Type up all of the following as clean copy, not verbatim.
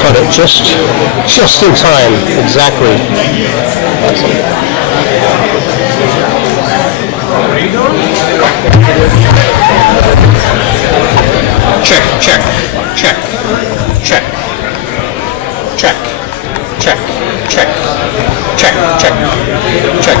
caught it just in time, exactly. Check, check, check, check, check, check, check, check, check, check.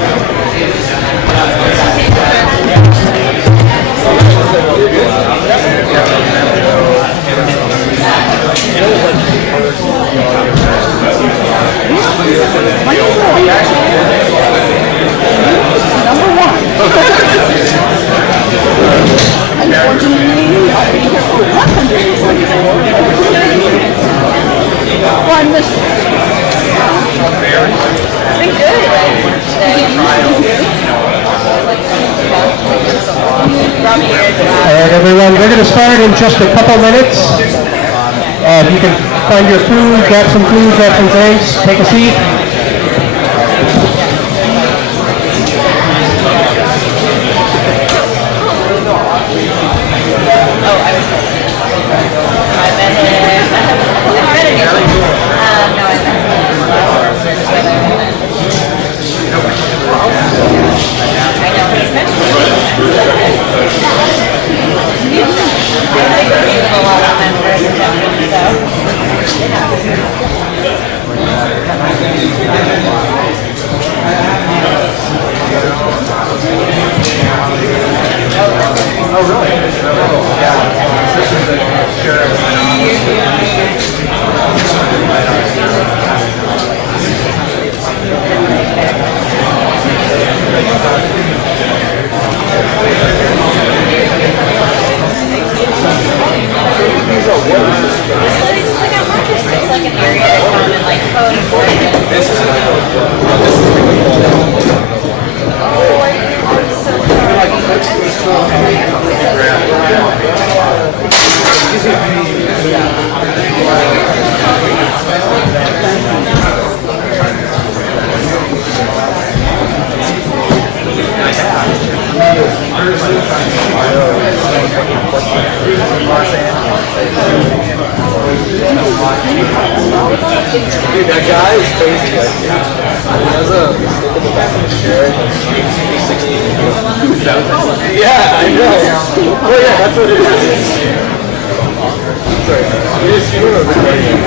Number one. Unfortunately, I'll be here for 144. Well, I missed it. It's been good. Alright everyone, we're going to start in just a couple minutes. You can find your food, grab some drinks, take a seat. Oh, really? Yeah. This is a sure. It's like an area that comes in like code enforcement. Dude, that guy is crazy. He has a stick in the back of his chair. Yeah, I know. Well, yeah, that's what it is. Sorry. You just you were recording.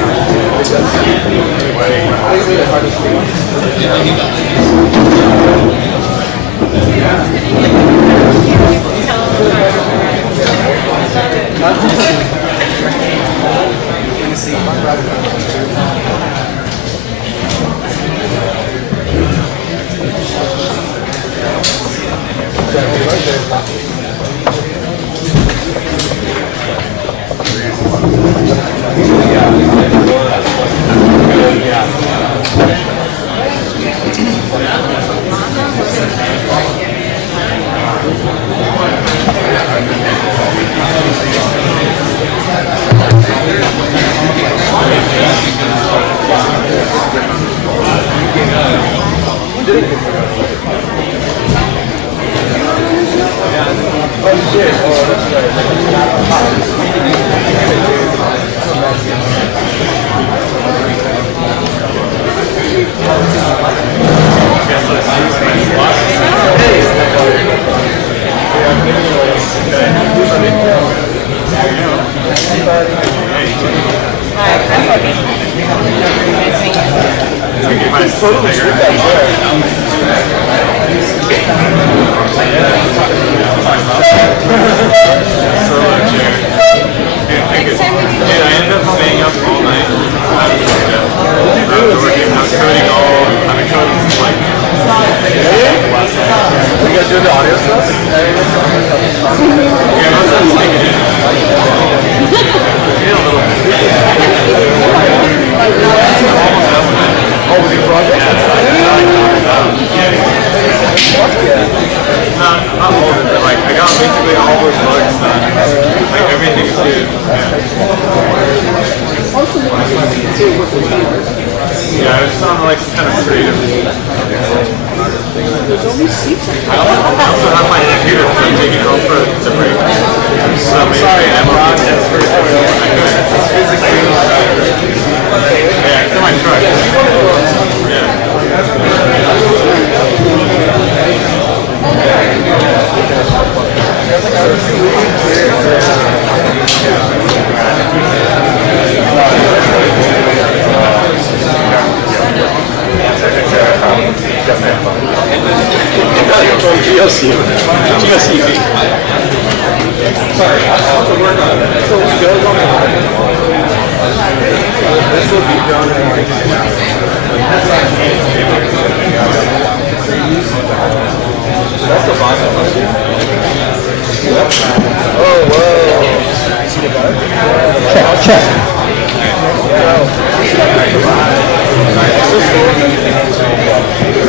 Check.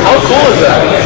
How cool is that?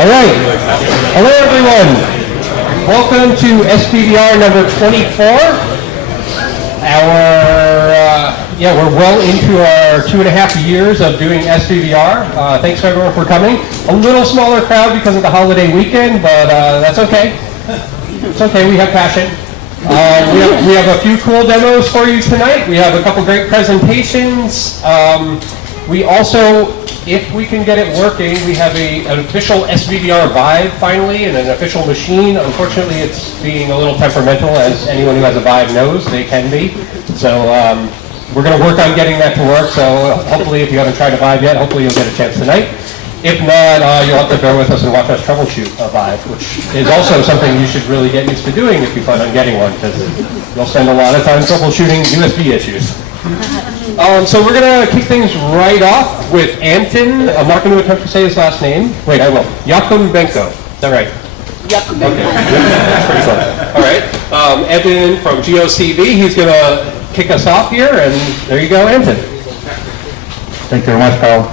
All right. Hello, everyone. Welcome to SVVR number 24. We're well into our 2.5 years of doing SVVR. Thanks everyone for coming. A little smaller crowd because of the holiday weekend, but that's okay. It's okay, we have passion. We have a few cool demos for you tonight. We have a couple great presentations. We also, if we can get it working, we have an official SVVR Vive finally, and an official machine. Unfortunately, it's being a little temperamental, as anyone who has a Vive knows, they can be. So we're going to work on getting that to work. So hopefully, if you haven't tried a Vive yet, hopefully you'll get a chance tonight. If not, you'll have to bear with us and watch us troubleshoot a Vive, which is also something you should really get used to doing if you plan on getting one, because you'll spend a lot of time troubleshooting USB issues. So we're going to kick things right off with Anton. I'm not going to attempt to say his last name. Wait, I will. Yakunbenko. Is that right? Yakunbenko. Okay. That's pretty close. All right. Anton from GOCV. He's going to kick us off here, and there you go, Anton. Thank you very much, Carl.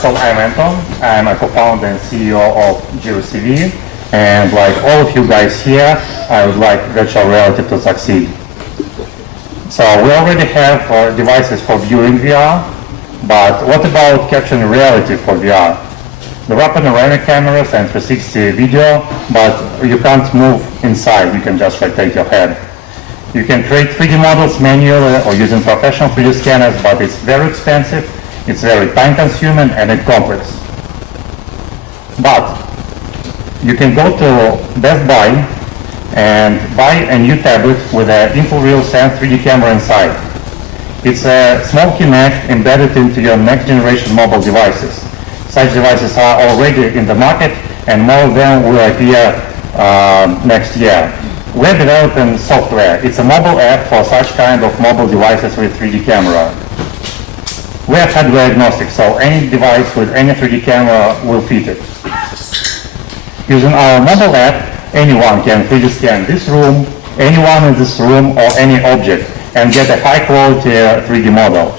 So I'm Anton. I'm a co-founder and CEO of GOCV. And like all of you guys here, I would like virtual reality to succeed. So we already have devices for viewing VR, but what about capturing reality for VR? There are panoramic cameras and 360 video, but you can't move inside, you can just rotate your head. You can create 3D models manually or using professional 3D scanners, but it's very expensive, it's very time consuming, and it's complex. But you can go to Best Buy and buy a new tablet with an InfoReal Sense 3D camera inside. It's a small Kinect embedded into your next generation mobile devices. Such devices are already in the market, and more of them will appear next year. We're developing software. It's a mobile app for such kind of mobile devices with 3D camera. We're hardware agnostic, so any device with any 3D camera will fit it. Using our mobile app, anyone can 3D scan this room, anyone in this room, or any object, and get a high quality 3D model.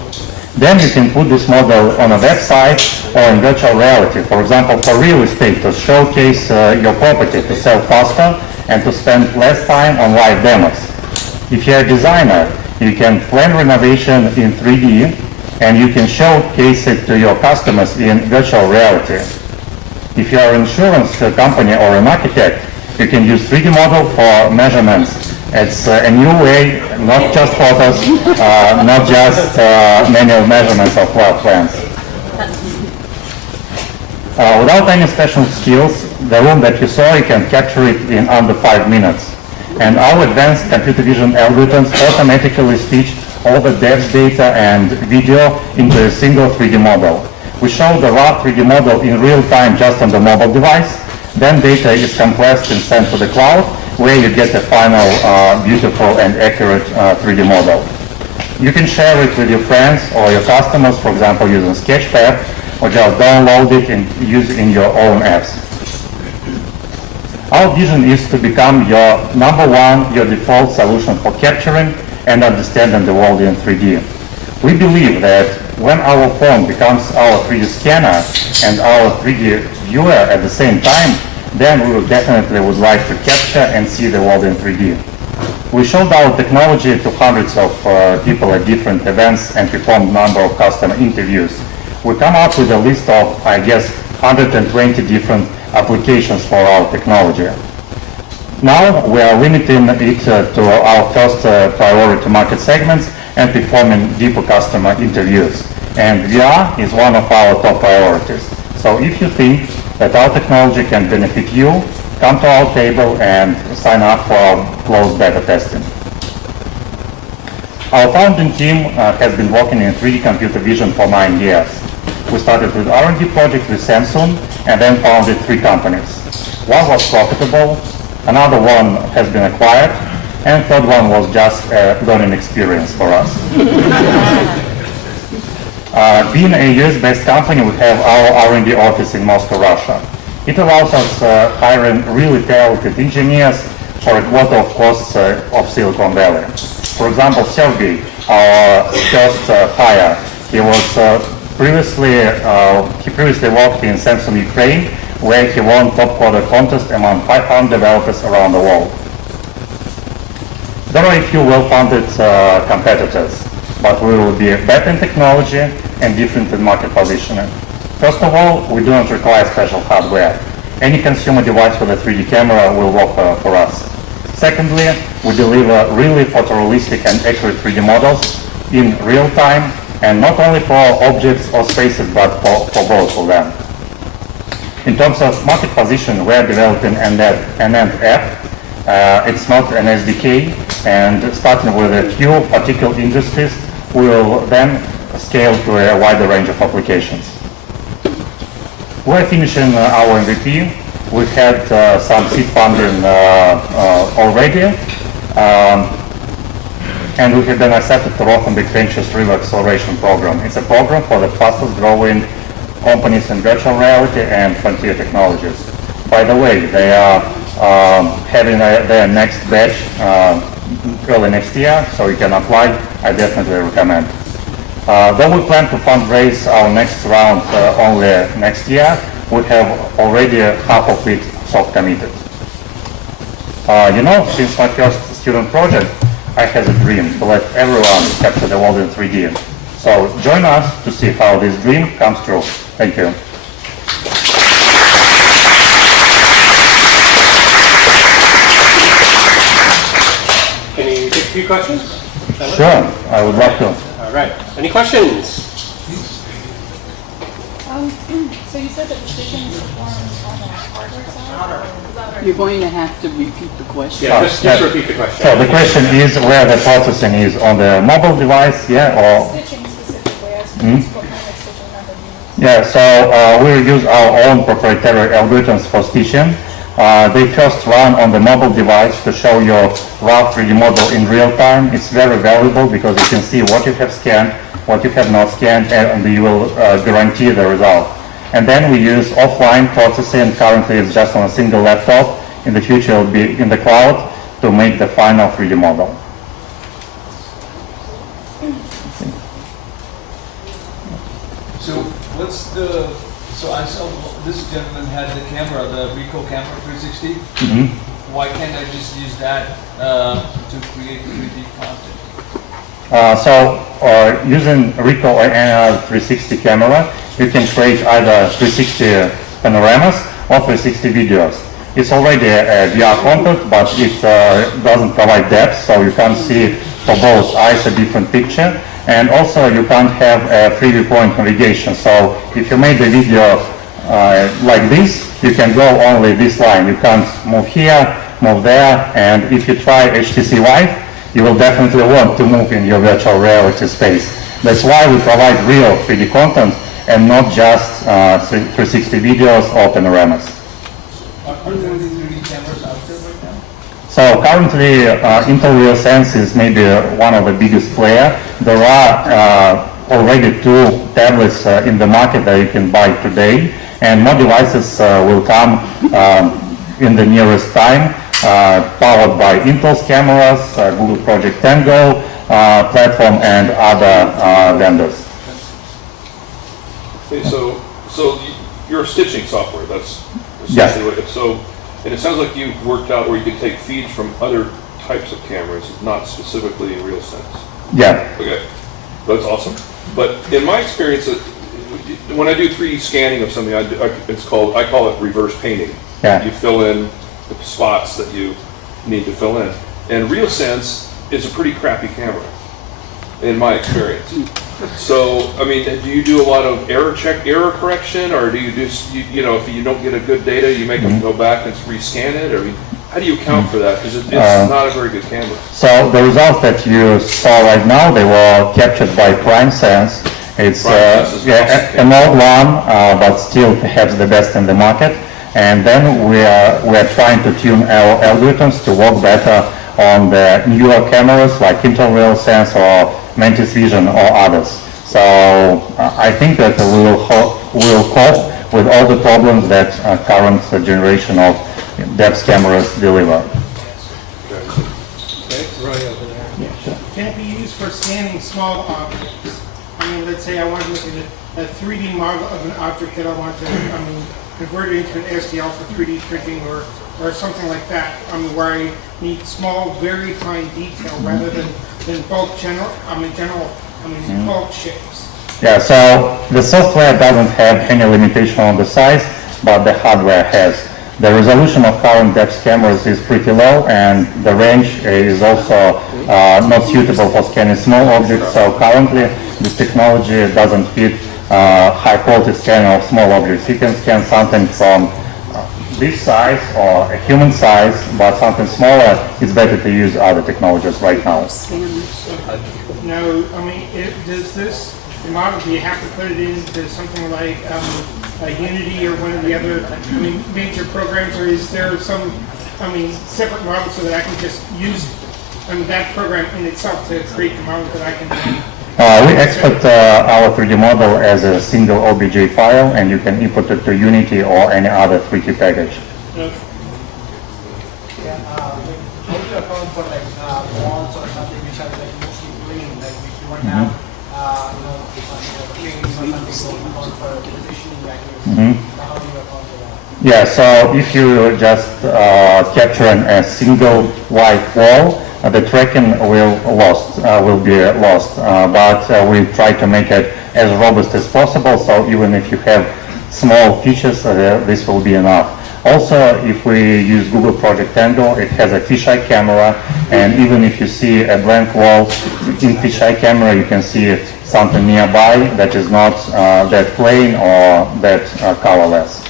Then you can put this model on a website or in virtual reality, for example, for real estate, to showcase your property, to sell faster, and to spend less time on live demos. If you're a designer, you can plan renovation in 3D, and you can showcase it to your customers in virtual reality. If you're an insurance company or an architect, you can use 3D model for measurements. It's a new way, not just photos, not just manual measurements of floor plans. Without any special skills, the room that you saw, you can capture it in under 5 minutes. And our advanced computer vision algorithms automatically stitch all the depth data and video into a single 3D model. We show the raw 3D model in real time just on the mobile device. Then data is compressed and sent to the cloud, where you get a final beautiful and accurate 3D model. You can share it with your friends or your customers, for example, using Sketchpad, or just download it and use it in your own apps. Our vision is to become your your default solution for capturing and understanding the world in 3D. We believe that when our phone becomes our 3D scanner and our 3D viewer at the same time, then we will definitely would like to capture and see the world in 3D. We showed our technology to hundreds of people at different events and performed a number of customer interviews. We come up with a list of, I guess, 120 different applications for our technology. Now we are limiting it to our first priority market segments and performing deeper customer interviews. And VR is one of our top priorities. So if you think that our technology can benefit you, come to our table and sign up for our closed beta testing. Our founding team has been working in 3D computer vision for 9 years. We started with R&D project with Samsung and then founded 3 companies. One was profitable, another one has been acquired, and third one was just a learning experience for us. Being a US-based company, we have our R&D office in Moscow, Russia. It allows us hiring really talented engineers for a quarter of costs of Silicon Valley. For example, Sergey, our first hire, he previously worked in Samsung Ukraine, where he won top coder contest among 500 developers around the world. There are a few well-funded competitors, but we will be better in technology and different in market positioning. First of all, we do not require special hardware. Any consumer device with a 3D camera will work for us. Secondly, we deliver really photorealistic and accurate 3D models in real time, and not only for objects or spaces, but for both of them. In terms of market position, we are developing an end app. It's not an SDK, and starting with a few particular industries, we will then scale to a wider range of applications. We're finishing our MVP. We had some seed funding already, and we have been accepted to Rothenberg Ventures River Acceleration Program. It's a program for the fastest growing companies in virtual reality and frontier technologies. By the way, they are having their next batch early next year, so you can apply. I definitely recommend. Though we plan to fundraise our next round only next year, we have already half of it soft committed. Since my first student project, I have a dream to let everyone capture the world in 3D. So join us to see how this dream comes true. Thank you. Any few questions? Sure, I would love to. All right. Any questions? So you said that the stitchings perform on the hardware side? You're going to have to repeat the question. Yeah, just repeat the question. So the question is where the processing is on the mobile device, yeah, or Stitching specifically, as to what kind of stitching method you use. yeah. So we use our own proprietary algorithms for stitching. They first run on the mobile device to show your rough 3D model in real time. It's very valuable because you can see what you have scanned, what you have not scanned, and you will guarantee the result. And then we use offline processing. Currently it's just on a single laptop. In the future it will be in the cloud to make the final 3D model. So what's the, so I saw this gentleman had the camera, the Ricoh camera 360. Why can't I just use that to create 3D content? Using Ricoh or any other 360 camera, you can create either 360 panoramas or 360 videos. It's already a VR content, but it doesn't provide depth, so you can't see for both eyes a different picture. And also you can't have a 3D point navigation. So if you made the video like this, you can go only this line. You can't move here, move there, and if you try HTC Vive, you will definitely want to move in your virtual reality space. That's why we provide real 3D content and not just 360 videos or panoramas. Are there any 3D cameras out there right now? So currently, Intel RealSense is maybe one of the biggest players. There are already 2 tablets in the market that you can buy today, and more devices will come in the nearest time, powered by Intel's cameras, Google Project Tango platform, and other vendors. Okay, so you're stitching software. That's essentially what it is. So, and it sounds like you've worked out where you can take feeds from other types of cameras, not specifically in RealSense. Yeah. Okay, that's awesome. But in my experience, when I do 3D scanning of something, I call it reverse painting. Yeah. You fill in the spots that you need to fill in. And RealSense is a pretty crappy camera, in my experience. So, I mean, do you do a lot of error correction, or do you just, you know, if you don't get a good data, you make them go back and rescan it, or how do you account for that? Because it's not a very good camera. So the results that you saw right now, they were captured by PrimeSense. It's an old one, but still perhaps the best in the market. And then we are trying to tune our algorithms to work better on the newer cameras like Intel RealSense or Mantis Vision or others. So I think that we'll cope with all the problems that current generation of depth cameras deliver. Can it be used for scanning small objects? I mean, let's say I want to look at a 3D model of an object that I want to, convert it into an STL for 3D printing or something like that. Where I need small, very fine detail rather than bulk bulk shapes. Yeah, so the software doesn't have any limitation on the size, but the hardware has. The resolution of current depth cameras is pretty low, and the range is also not suitable for scanning small objects. So currently, this technology doesn't fit high quality scanning of small objects. You can scan something from this size or a human size, but something smaller, it's better to use other technologies right now. No, does this model, do you have to put it into something like Unity or one of the other, major programs, or is there some, separate model so that I can just use, that program in itself to create the model that I can we export our 3D model as a single OBJ file, and you can import it to Unity or any other 3D package. Okay. How do you account for walls or something which are mostly plain, which you won't have, planes or something to account for positioning accuracy? How do you account for that? Yeah, so if you just capture a single white wall, the tracking will be lost. But we try to make it as robust as possible, so even if you have small features, this will be enough. Also, if we use Google Project Tango, it has a fisheye camera, and even if you see a blank wall in fisheye camera, you can see something nearby that is not that plain or that colorless.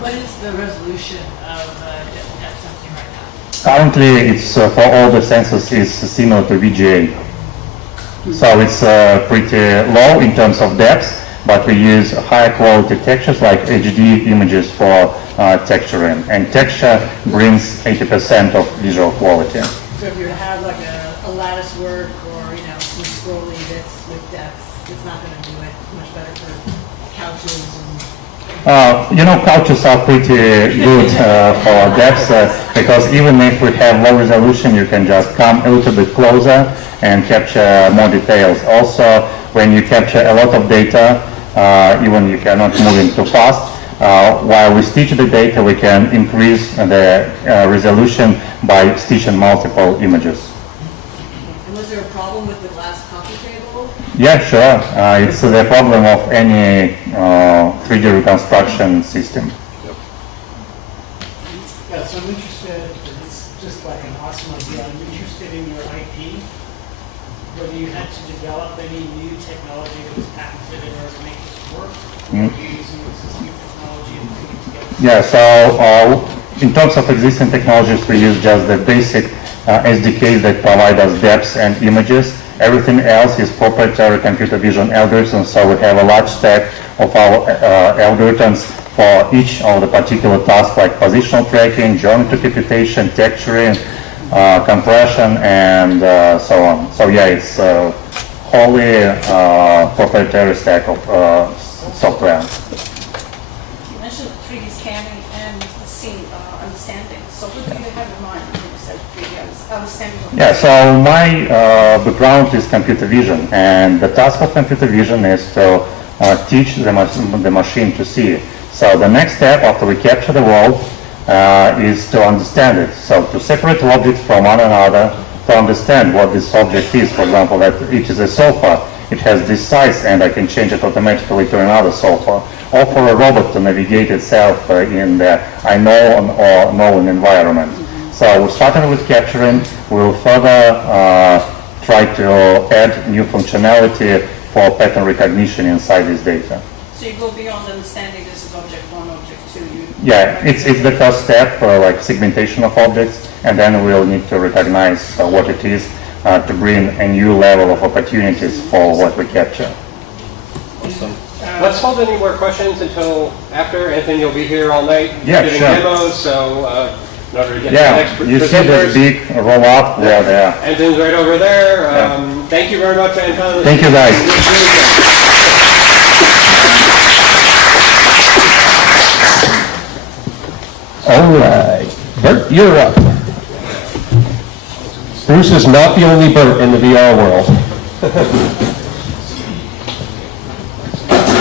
What is the resolution of that something right now? Currently, it's for all the sensors is similar to VGA. So it's pretty low in terms of depth, but we use higher quality textures like HD images for texturing. And texture brings 80% of visual quality. So if you have like a lattice work or some scrolling bits with depth, it's not going to do it much better for couches and couches are pretty good for depth because even if we have low resolution, you can just come a little bit closer and capture more details. Also, when you capture a lot of data, even if you're not moving too fast, while we stitch the data, we can increase the resolution by stitching multiple images. And was there a problem with the last coffee table? Yeah, sure. It's the problem of any 3D reconstruction system. Yeah, so I'm interested, it's just like an awesome idea, I'm interested in your IP, whether you had to develop any new technology that was patented in order to make this work, or are you using existing technology and putting it together? Yeah, so in terms of existing technologies, we use just the basic SDKs that provide us depths and images. Everything else is proprietary computer vision algorithms, so we have a large stack of our algorithms for each of the particular tasks like positional tracking, geometry computation, texturing, compression, and so on. So yeah, it's a wholly proprietary stack of software. You mentioned 3D scanning and scene understanding. So what do you have in mind when you said 3D understanding? Yeah, so my background is computer vision, and the task of computer vision is to teach the machine to see. So the next step after we capture the world is to understand it. So to separate objects from one another, to understand what this object is. For example, that it is a sofa, it has this size and I can change it automatically to another sofa. Or for a robot to navigate itself in the unknown or known environment. So we're starting with capturing, we'll further try to add new functionality for pattern recognition inside this data. So you go beyond understanding this is object 1, object 2. Yeah, it's the first step, like segmentation of objects, and then we'll need to recognize what it is to bring a new level of opportunities for what we capture. Awesome. Let's hold any more questions until after. Anthony, you'll be here all night Yeah, giving sure. demos, so in order to get Yeah, the next you see this big roll up there. Anthony's right over there. Thank you very much, Anton. Thank you, guys. All right, Bert, you're up. Bruce is not the only Bert in the VR world.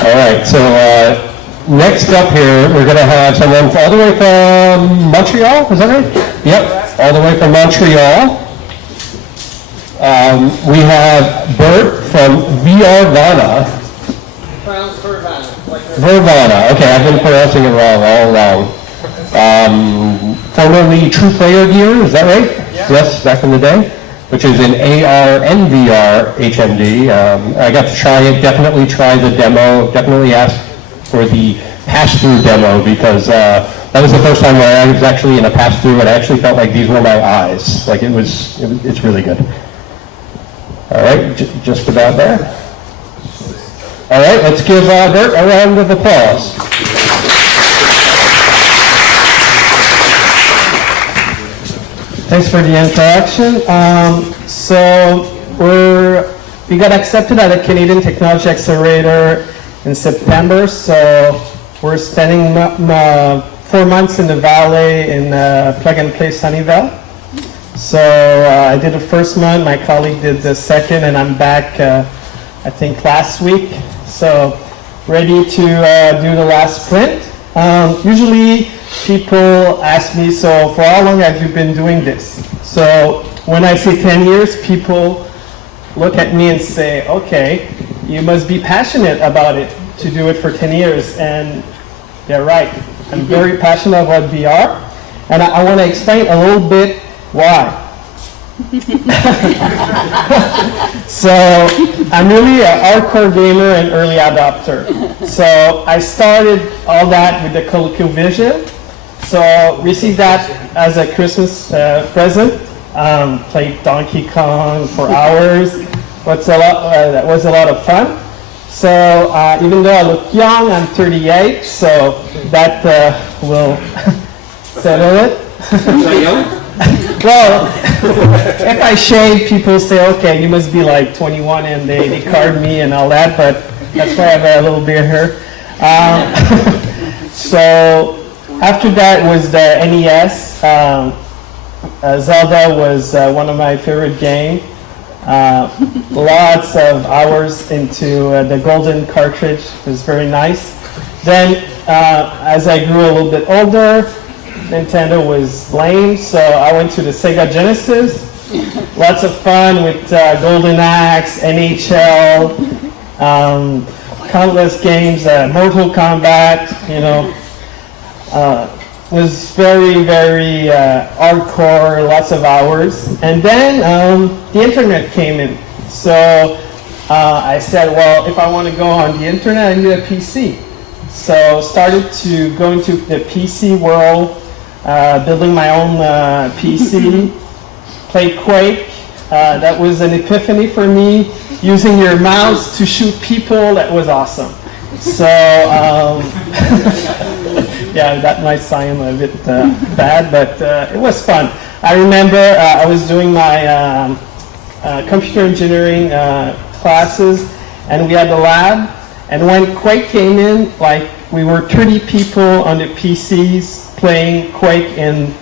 All right, so next up here, we're going to have someone all the way from Montreal, is that right? Yep, all the way from Montreal. We have Bert from VRvana. Vervana, okay, I've been pronouncing it wrong all along. Formerly True Player Gear, is that right? Yeah. Yes, back in the day, which is an AR and VR HMD. I got to try it, definitely try the demo, definitely asked for the pass-through demo because that was the first time where I was actually in a pass-through and I actually felt like these were my eyes. Like it's really good. All right, just about there. All right, let's give Bert a round of applause. Thanks for the introduction. We got accepted at the Canadian Technology Accelerator in September, so we're spending 4 months in the Valley in Plug and Play Sunnyvale. So I did the first month, my colleague did the second, and I'm back, I think last week. So ready to do the last sprint. Usually people ask me, so for how long have you been doing this? So when I say 10 years, people look at me and say, okay, you must be passionate about it to do it for 10 years. And they're right. I'm very passionate about VR. And I want to explain a little bit why. So I'm really an hardcore gamer and early adopter. So I started all that with the ColecoVision. So received that as a Christmas present. Played Donkey Kong for hours. That was a lot of fun. So even though I look young, I'm 38, so that will settle it. Well, if I shave, people say, okay, you must be like 21, and they card me and all that, but that's why I have a little beard here. So after that was the NES. Zelda was one of my favorite games. Lots of hours into the golden cartridge. It was very nice. Then, as I grew a little bit older, Nintendo was lame, so I went to the Sega Genesis. Lots of fun with Golden Axe, NHL, countless games, Mortal Kombat, was very, very hardcore, lots of hours. And then the internet came in. So I said, well, if I want to go on the internet, I need a PC. So started to go into the PC world, building my own PC, played Quake. That was an epiphany for me. Using your mouse to shoot people, that was awesome. So, yeah, that might sound a bit bad, but it was fun. I remember I was doing my computer engineering classes, and we had a lab. And when Quake came in, like we were 30 people on the PCs playing Quake in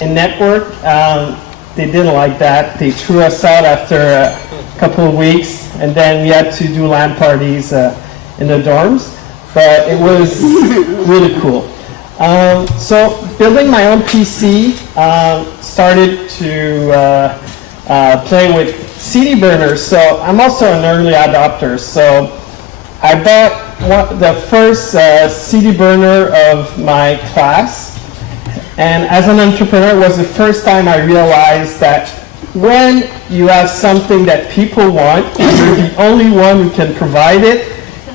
network. They didn't like that. They threw us out after a couple of weeks, and then we had to do LAN parties in the dorms. But it was really cool. So building my own PC, started to play with CD burners. So I'm also an early adopter. So I bought the first CD burner of my class. And as an entrepreneur, it was the first time I realized that when you have something that people want, and you're the only one who can provide it,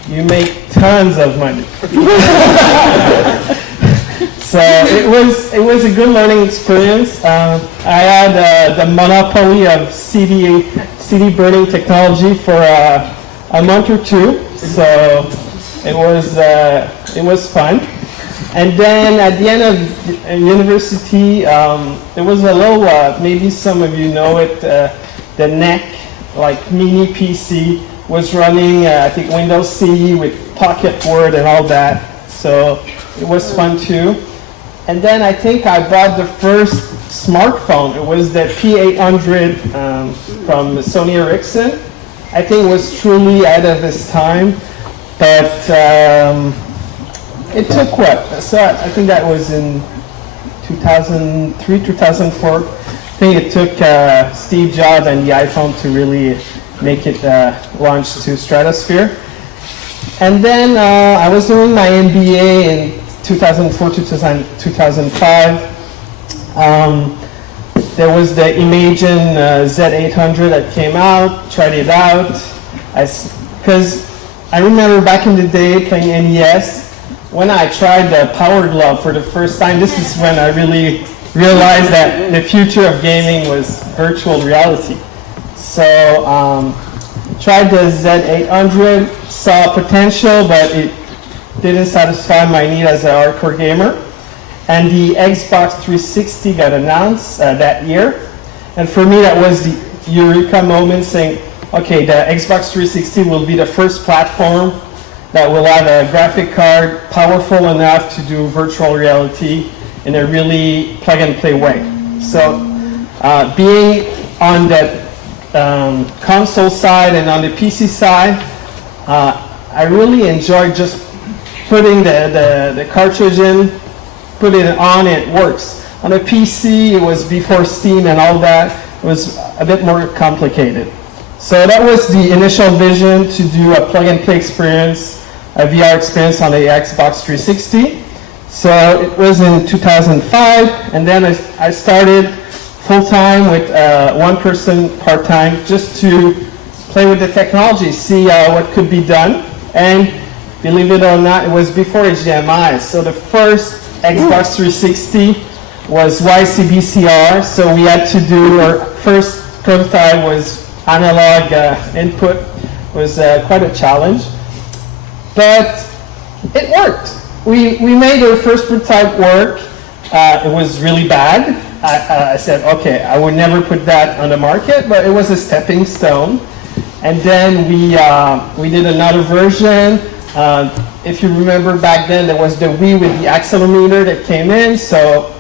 you make tons of money. So it was a good learning experience. I had the monopoly of CD burning technology for a month or two, so it was fun. And then at the end of university, there was a little, maybe some of you know it, the NEC, like mini PC, was running, I think, Windows CE with Pocket Word and all that. So it was fun too. And then I think I bought the first smartphone. It was the P800 from Sony Ericsson. I think it was truly ahead of its time, but it took what? So I think that was in 2003, 2004. I think it took Steve Jobs and the iPhone to really make it launch to stratosphere. And then I was doing my MBA in 2004 to 2005. There was the Imagine Z800 that came out, tried it out. Because I remember back in the day playing NES, when I tried the Power Glove for the first time, this is when I really realized that the future of gaming was virtual reality. So tried the Z800, saw potential, but it didn't satisfy my need as a hardcore gamer. And the Xbox 360 got announced that year. And for me, that was the eureka moment, saying, okay, the Xbox 360 will be the first platform that will have a graphic card powerful enough to do virtual reality in a really plug-and-play way. So being on the console side and on the PC side, I really enjoyed just putting the cartridge in, put it on, it works. On a PC, it was before Steam and all that. It was a bit more complicated. So that was the initial vision, to do a plug-and-play experience, a VR experience on the Xbox 360. So it was in 2005, and then I started full-time with one person part-time, just to play with the technology, see what could be done. And believe it or not, it was before HDMI. So the first Xbox 360 was YCBCR, so we had to do, our first prototype was analog input, was quite a challenge. But it worked. We made our first prototype work. It was really bad. I said, okay, I would never put that on the market, but it was a stepping stone. And then we did another version. If you remember back then, there was the Wii with the accelerometer that came in, so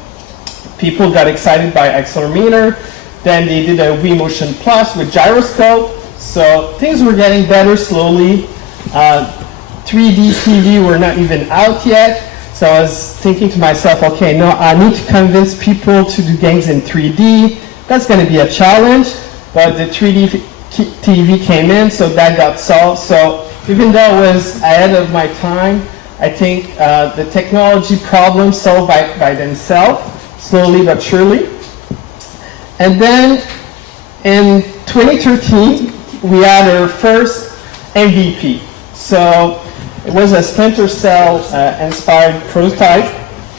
people got excited by accelerometer. Then they did a Wii Motion Plus with gyroscope. So things were getting better slowly. 3D TV were not even out yet. So I was thinking to myself, okay, no, I need to convince people to do games in 3D. That's going to be a challenge. But the 3D TV came in, so that got solved. So even though it was ahead of my time, I think the technology problems solved by themselves, slowly but surely. And then in 2013, we had our first MVP. So it was a Splinter Cell inspired prototype,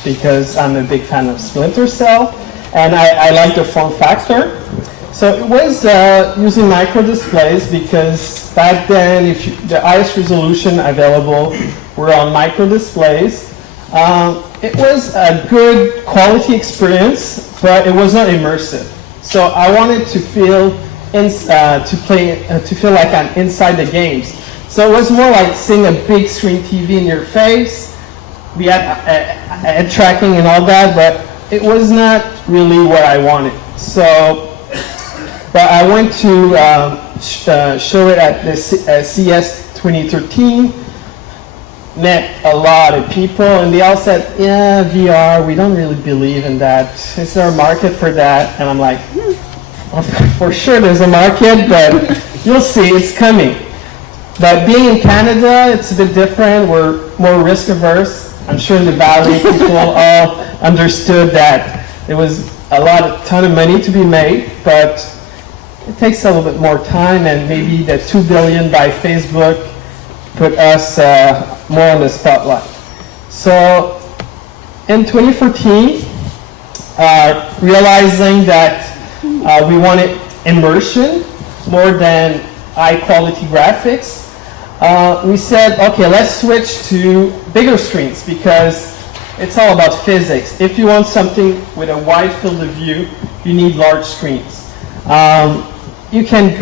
because I'm a big fan of Splinter Cell, and I like the form factor. So it was using micro displays, because back then the highest resolution available were on micro displays. It was a good quality experience, but it was not immersive. So I wanted to feel to feel like I'm inside the games. So it was more like seeing a big screen TV in your face. We had head tracking and all that, but it was not really what I wanted. So, but I went to show it at the CS 2013. Met a lot of people, and they all said, yeah, VR, we don't really believe in that. Is there a market for that? And I'm like, for sure there's a market, but you'll see, it's coming. But being in Canada, it's a bit different. We're more risk averse. I'm sure in the Valley, people all understood that there was a ton of money to be made, but it takes a little bit more time, and maybe the $2 billion by Facebook put us more on the spotlight. So in 2014, realizing that we wanted immersion more than high quality graphics, we said, okay, let's switch to bigger screens, because it's all about physics. If you want something with a wide field of view, you need large screens. You can't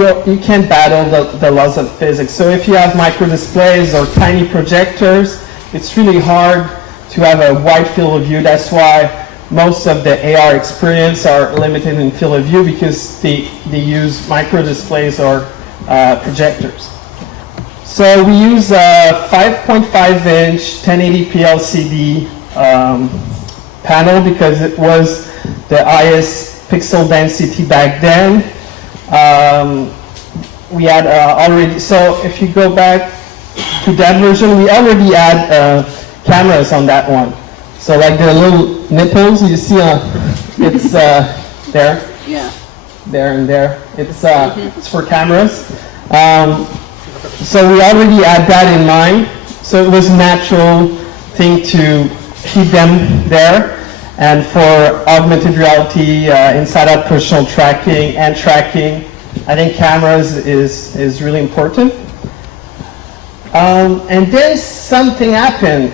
battle the laws of physics. So if you have micro displays or tiny projectors, it's really hard to have a wide field of view. That's why most of the AR experience are limited in field of view, because they use micro displays or projectors. So we use a 5.5-inch 1080p LCD panel, because it was the highest pixel density back then. We had already, so if you go back to that version, we already had cameras on that one. So like the little nipples you see, it's there. Yeah. There and there. It's for cameras. So we already had that in mind. So it was a natural thing to keep them there. And for augmented reality, inside-out positional tracking and tracking, I think cameras is really important. And then something happened.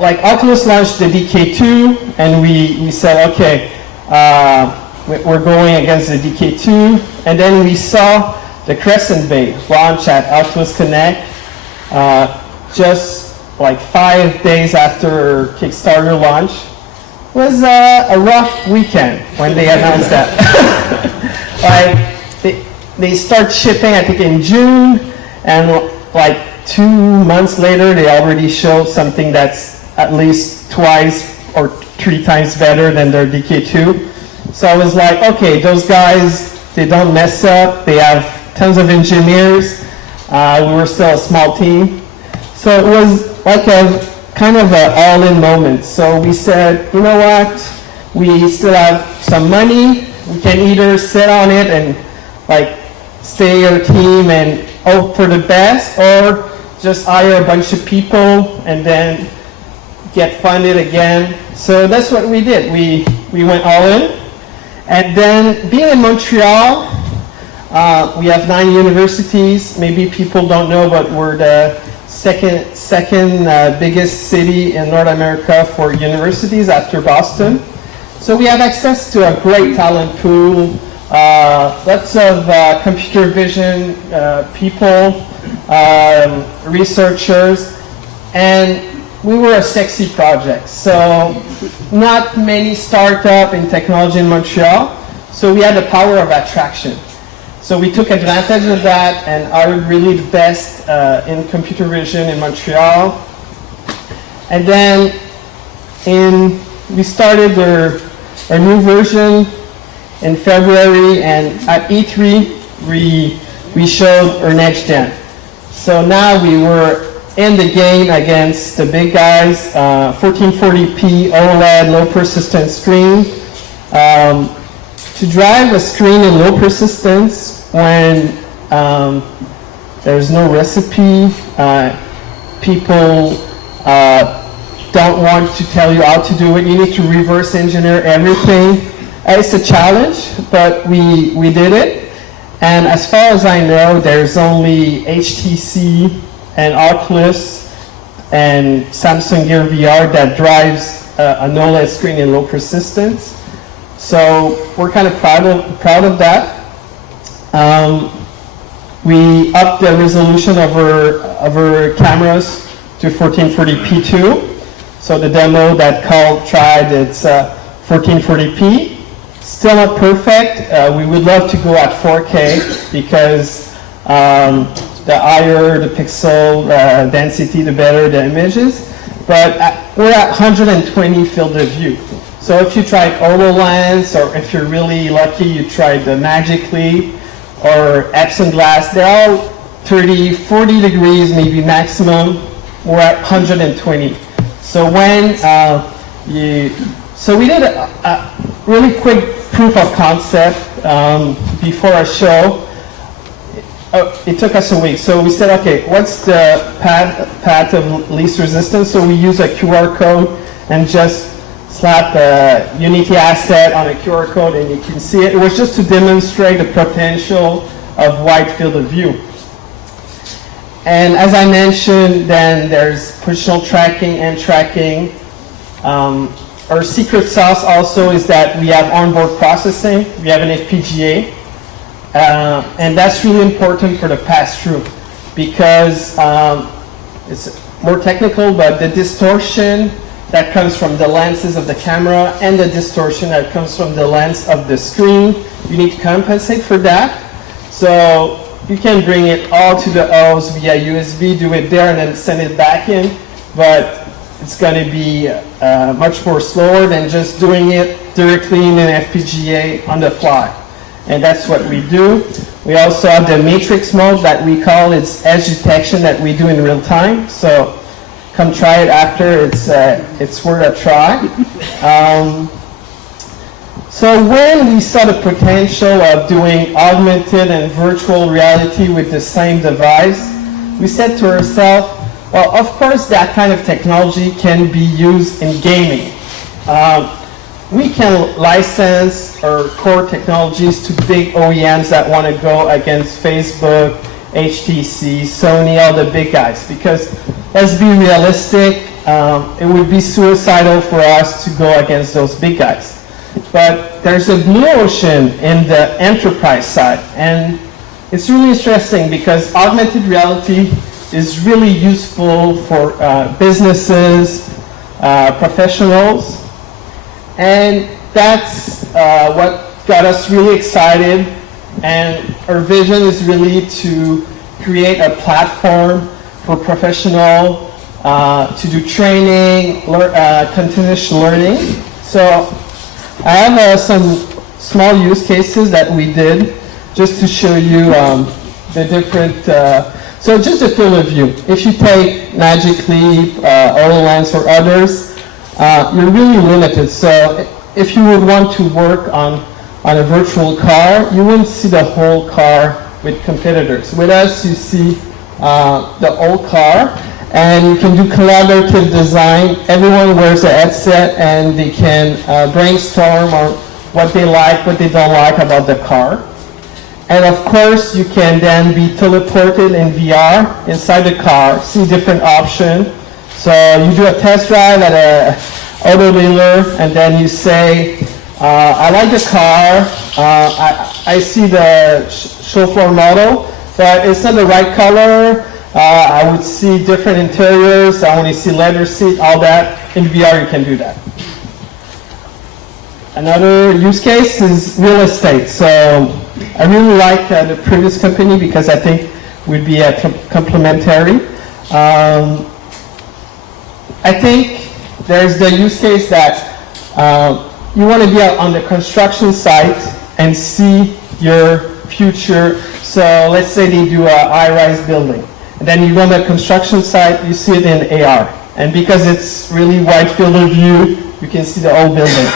Like Oculus launched the DK2, and we said, okay, we're going against the DK2. And then we saw the Crescent Bay launch at Oculus Connect, just like 5 days after Kickstarter launch. It was a rough weekend when they announced that. Like they start shipping, I think, in June, and like 2 months later, they already showed something that's at least twice or 3 times better than their DK2. So I was like, okay, those guys, they don't mess up. They have tons of engineers. We were still a small team. So it was like a kind of an all-in moment. So we said, you know what? We still have some money. We can either sit on it and like stay our team and hope for the best, or just hire a bunch of people and then get funded again. So that's what we did. We went all in. And then being in Montreal, we have 9 universities. Maybe people don't know, but we're the second biggest city in North America for universities after Boston. So we have access to a great talent pool, lots of computer vision people, researchers, and we were a sexy project. So not many startups in technology in Montreal, so we had the power of attraction. So we took advantage of that and hired really the best in computer vision in Montreal. And then we started our new version in February, and at E3 we showed our next gen. So now we were in the game against the big guys, 1440p OLED low persistence screen. To drive a screen in low persistence when there's no recipe, people don't want to tell you how to do it. You need to reverse engineer everything. It's a challenge, but we did it. And as far as I know, there's only HTC and Oculus and Samsung Gear VR that drives an OLED screen in low persistence. So we're kind of proud of that. We upped the resolution of our cameras to 1440p2. So the demo that Carl tried, it's 1440p. Still not perfect. We would love to go at 4K because the higher the pixel density, the better the images. But we're at 120 field of view. So if you tried HoloLens, or if you're really lucky, you tried the Magic Leap or Epson Glass, they're all 30, 40 degrees, maybe maximum. We're at 120. So so we did a really quick proof of concept before our show. It took us a week. So we said, okay, what's the path of least resistance? So we use a QR code and just slap a Unity asset on a QR code and you can see it. It was just to demonstrate the potential of wide field of view. And as I mentioned, then there's positional tracking and tracking. Our secret sauce also is that we have onboard processing. We have an FPGA. And that's really important for the pass-through because it's more technical, but the distortion that comes from the lenses of the camera and the distortion that comes from the lens of the screen, you need to compensate for that. So you can bring it all to the OS via USB, do it there, and then send it back in, but it's going to be much more slower than just doing it directly in an FPGA on the fly. And that's what we do. We also have the matrix mode that we call its edge detection that we do in real time. So come try it after, it's worth a try. So when we saw the potential of doing augmented and virtual reality with the same device, we said to ourselves, well, of course that kind of technology can be used in gaming. We can license our core technologies to big OEMs that want to go against Facebook, HTC, Sony, all the big guys, because let's be realistic, it would be suicidal for us to go against those big guys. But there's a blue ocean in the enterprise side, and it's really interesting because augmented reality is really useful for businesses, professionals, and that's what got us really excited. And our vision is really to create a platform for professional, to do training, continuous learning. So I have some small use cases that we did just to show you the different, so just a field of view. If you take Magic Leap, HoloLens or others, you're really limited. So if you would want to work on a virtual car, you wouldn't see the whole car with competitors. With us, you see the whole car, and you can do collaborative design. Everyone wears a headset, and they can brainstorm on what they like, what they don't like about the car. And of course, you can then be teleported in VR inside the car, see different options. So you do a test drive at an auto dealer, and then you say, I like the car, I see the show floor model, but it's not the right color. I would see different interiors, I want to see leather seat, all that. In VR, you can do that. Another use case is real estate. So I really like the previous company because I think would be complementary. I think there's the use case that you want to be on the construction site and see your future. So let's say they do a high-rise building. And then you go on the construction site, you see it in AR. And because it's really wide field of view, you can see the whole building.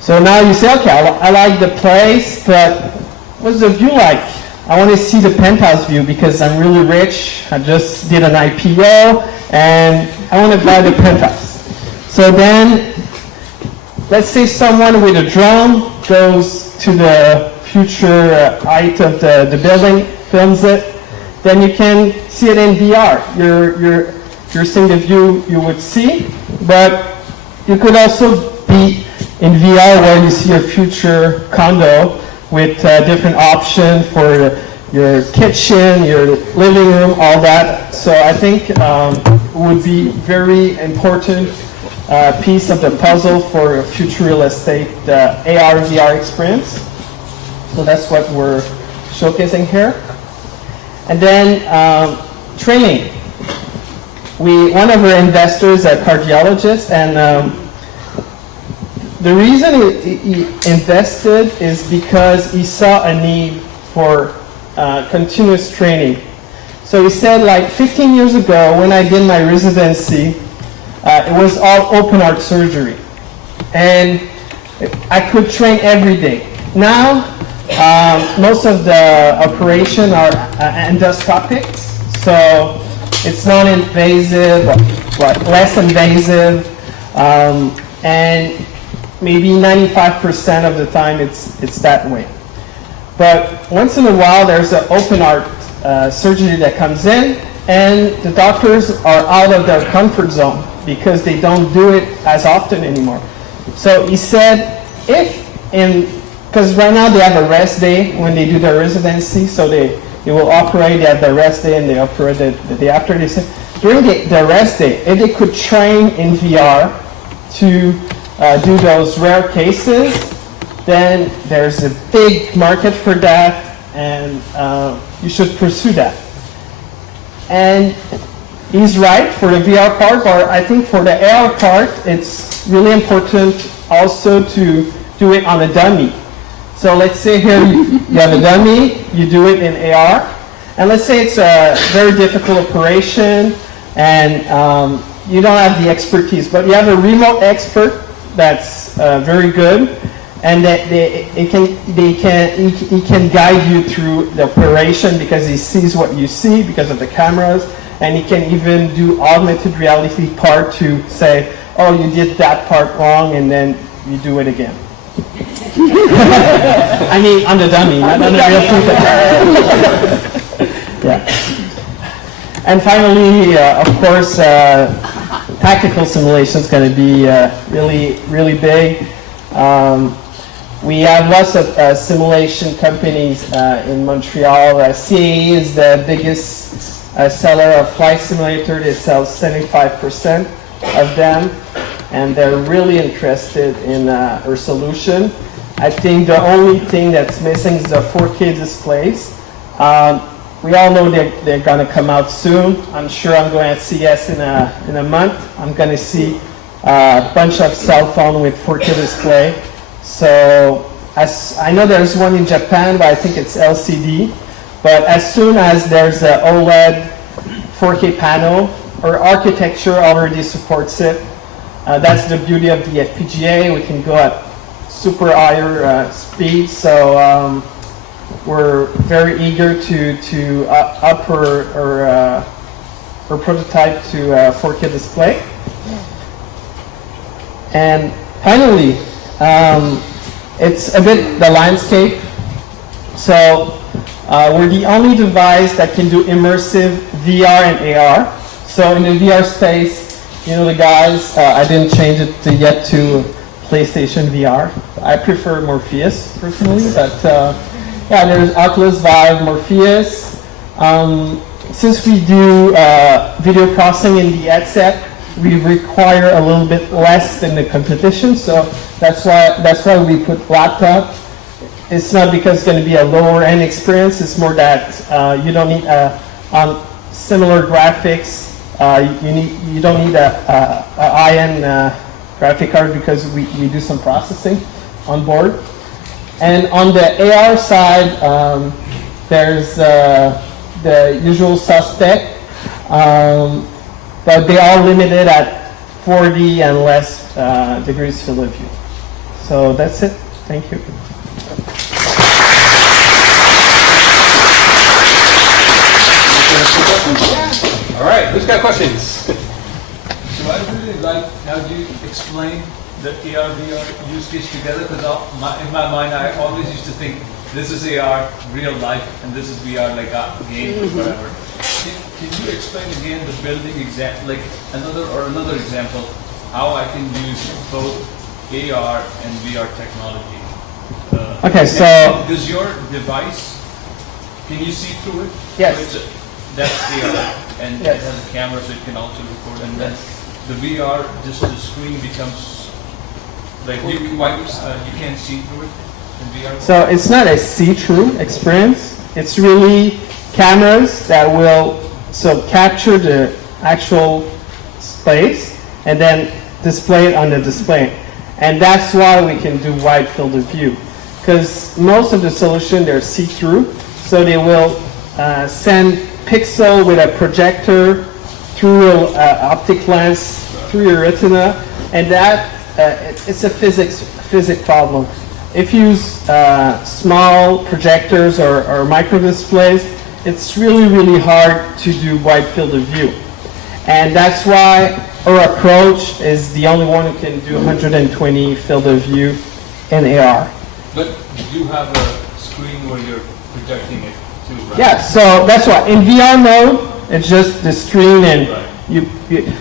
So now you say, okay, I like the place, but what's the view like? I want to see the penthouse view because I'm really rich. I just did an IPO, and I want to buy the penthouse. So then, let's say someone with a drone goes to the future height of the building, films it, then you can see it in VR. You're seeing the view you would see, but you could also be in VR where you see your future condo with different options for your kitchen, your living room, all that. So I think it would be very important piece of the puzzle for future real estate, the AR, VR experience. So that's what we're showcasing here. And then training. One of our investors is a cardiologist, and the reason he invested is because he saw a need for continuous training. So he said, like 15 years ago when I did my residency, it was all open heart surgery. And I could train every day. Now, most of the operations are endoscopic, so it's non-invasive, less invasive, and maybe 95% of the time it's that way. But once in a while there's an open heart surgery that comes in, and the doctors are out of their comfort zone because they don't do it as often anymore. So he said, because right now they have a rest day when they do their residency, so they will operate, they have the rest day and they operate the day after. They said, during the rest day, if they could train in VR to do those rare cases, then there's a big market for that, and you should pursue that. And he's right for the VR part, but I think for the AR part, it's really important also to do it on a dummy. So let's say here you have a dummy, you do it in AR, and let's say it's a very difficult operation, and you don't have the expertise, but you have a remote expert that's very good, and that he can guide you through the operation because he sees what you see because of the cameras, and he can even do augmented reality part to say, oh, you did that part wrong, and then you do it again. I mean, on the dummy, not on the real people. Yeah. And finally, of course, tactical simulation is going to be really, really big. We have lots of simulation companies in Montreal. CAE is the biggest seller of flight simulator. They sell 75% of them, and they're really interested in our solution. I think the only thing that's missing is the 4K displays. we all know they're gonna come out soon. I'm sure I'm going at CES in a month. I'm gonna see a bunch of cell phone with 4K display. So as I know there's one in Japan, but I think it's LCD. But as soon as there's a OLED 4K panel, our architecture already supports it. That's the beauty of the FPGA. We can go at super higher speed. So we're very eager to up our prototype to 4K display. And finally, it's a bit the landscape. So we're the only device that can do immersive VR and AR. So in the VR space, you know the guys, I didn't change it yet to PlayStation VR. I prefer Morpheus personally, but yeah, there's Oculus Vive, Morpheus. Since we do video processing in the headset, we require a little bit less than the competition, so that's why we put laptop. It's not because it's going to be a lower end experience. It's more that you don't need on similar graphics. You don't need a high end graphic card because we do some processing on board. And on the AR side, there's the usual suspect, but they are limited at 40 and less degrees field of view. So that's it. Thank you. All right, who's got questions? So I really like how you explain the AR VR use case together, because in my mind I always used to think this is AR real life and this is VR like a game or whatever. Can you explain again the building like another example how I can use both AR and VR technology? Okay, so does your device, can you see through it? Yes. So that's AR, and Yes. it has a camera so it can also record, and then the VR, just the screen becomes like you can't see through it in VR. So it's not a see-through experience. It's really cameras that will capture the actual space and then display it on the display. And that's why we can do wide field of view. Because most of the solution, they're see-through. So they will send pixel with a projector through an optic lens, through your retina, and that it's a physics problem. If you use small projectors or micro displays, it's really hard to do wide field of view. And that's why our approach is the only one who can do 120 field of view in AR. But you have a screen where you're projecting it too, right? Yeah, so that's why in VR mode, it's just the screen and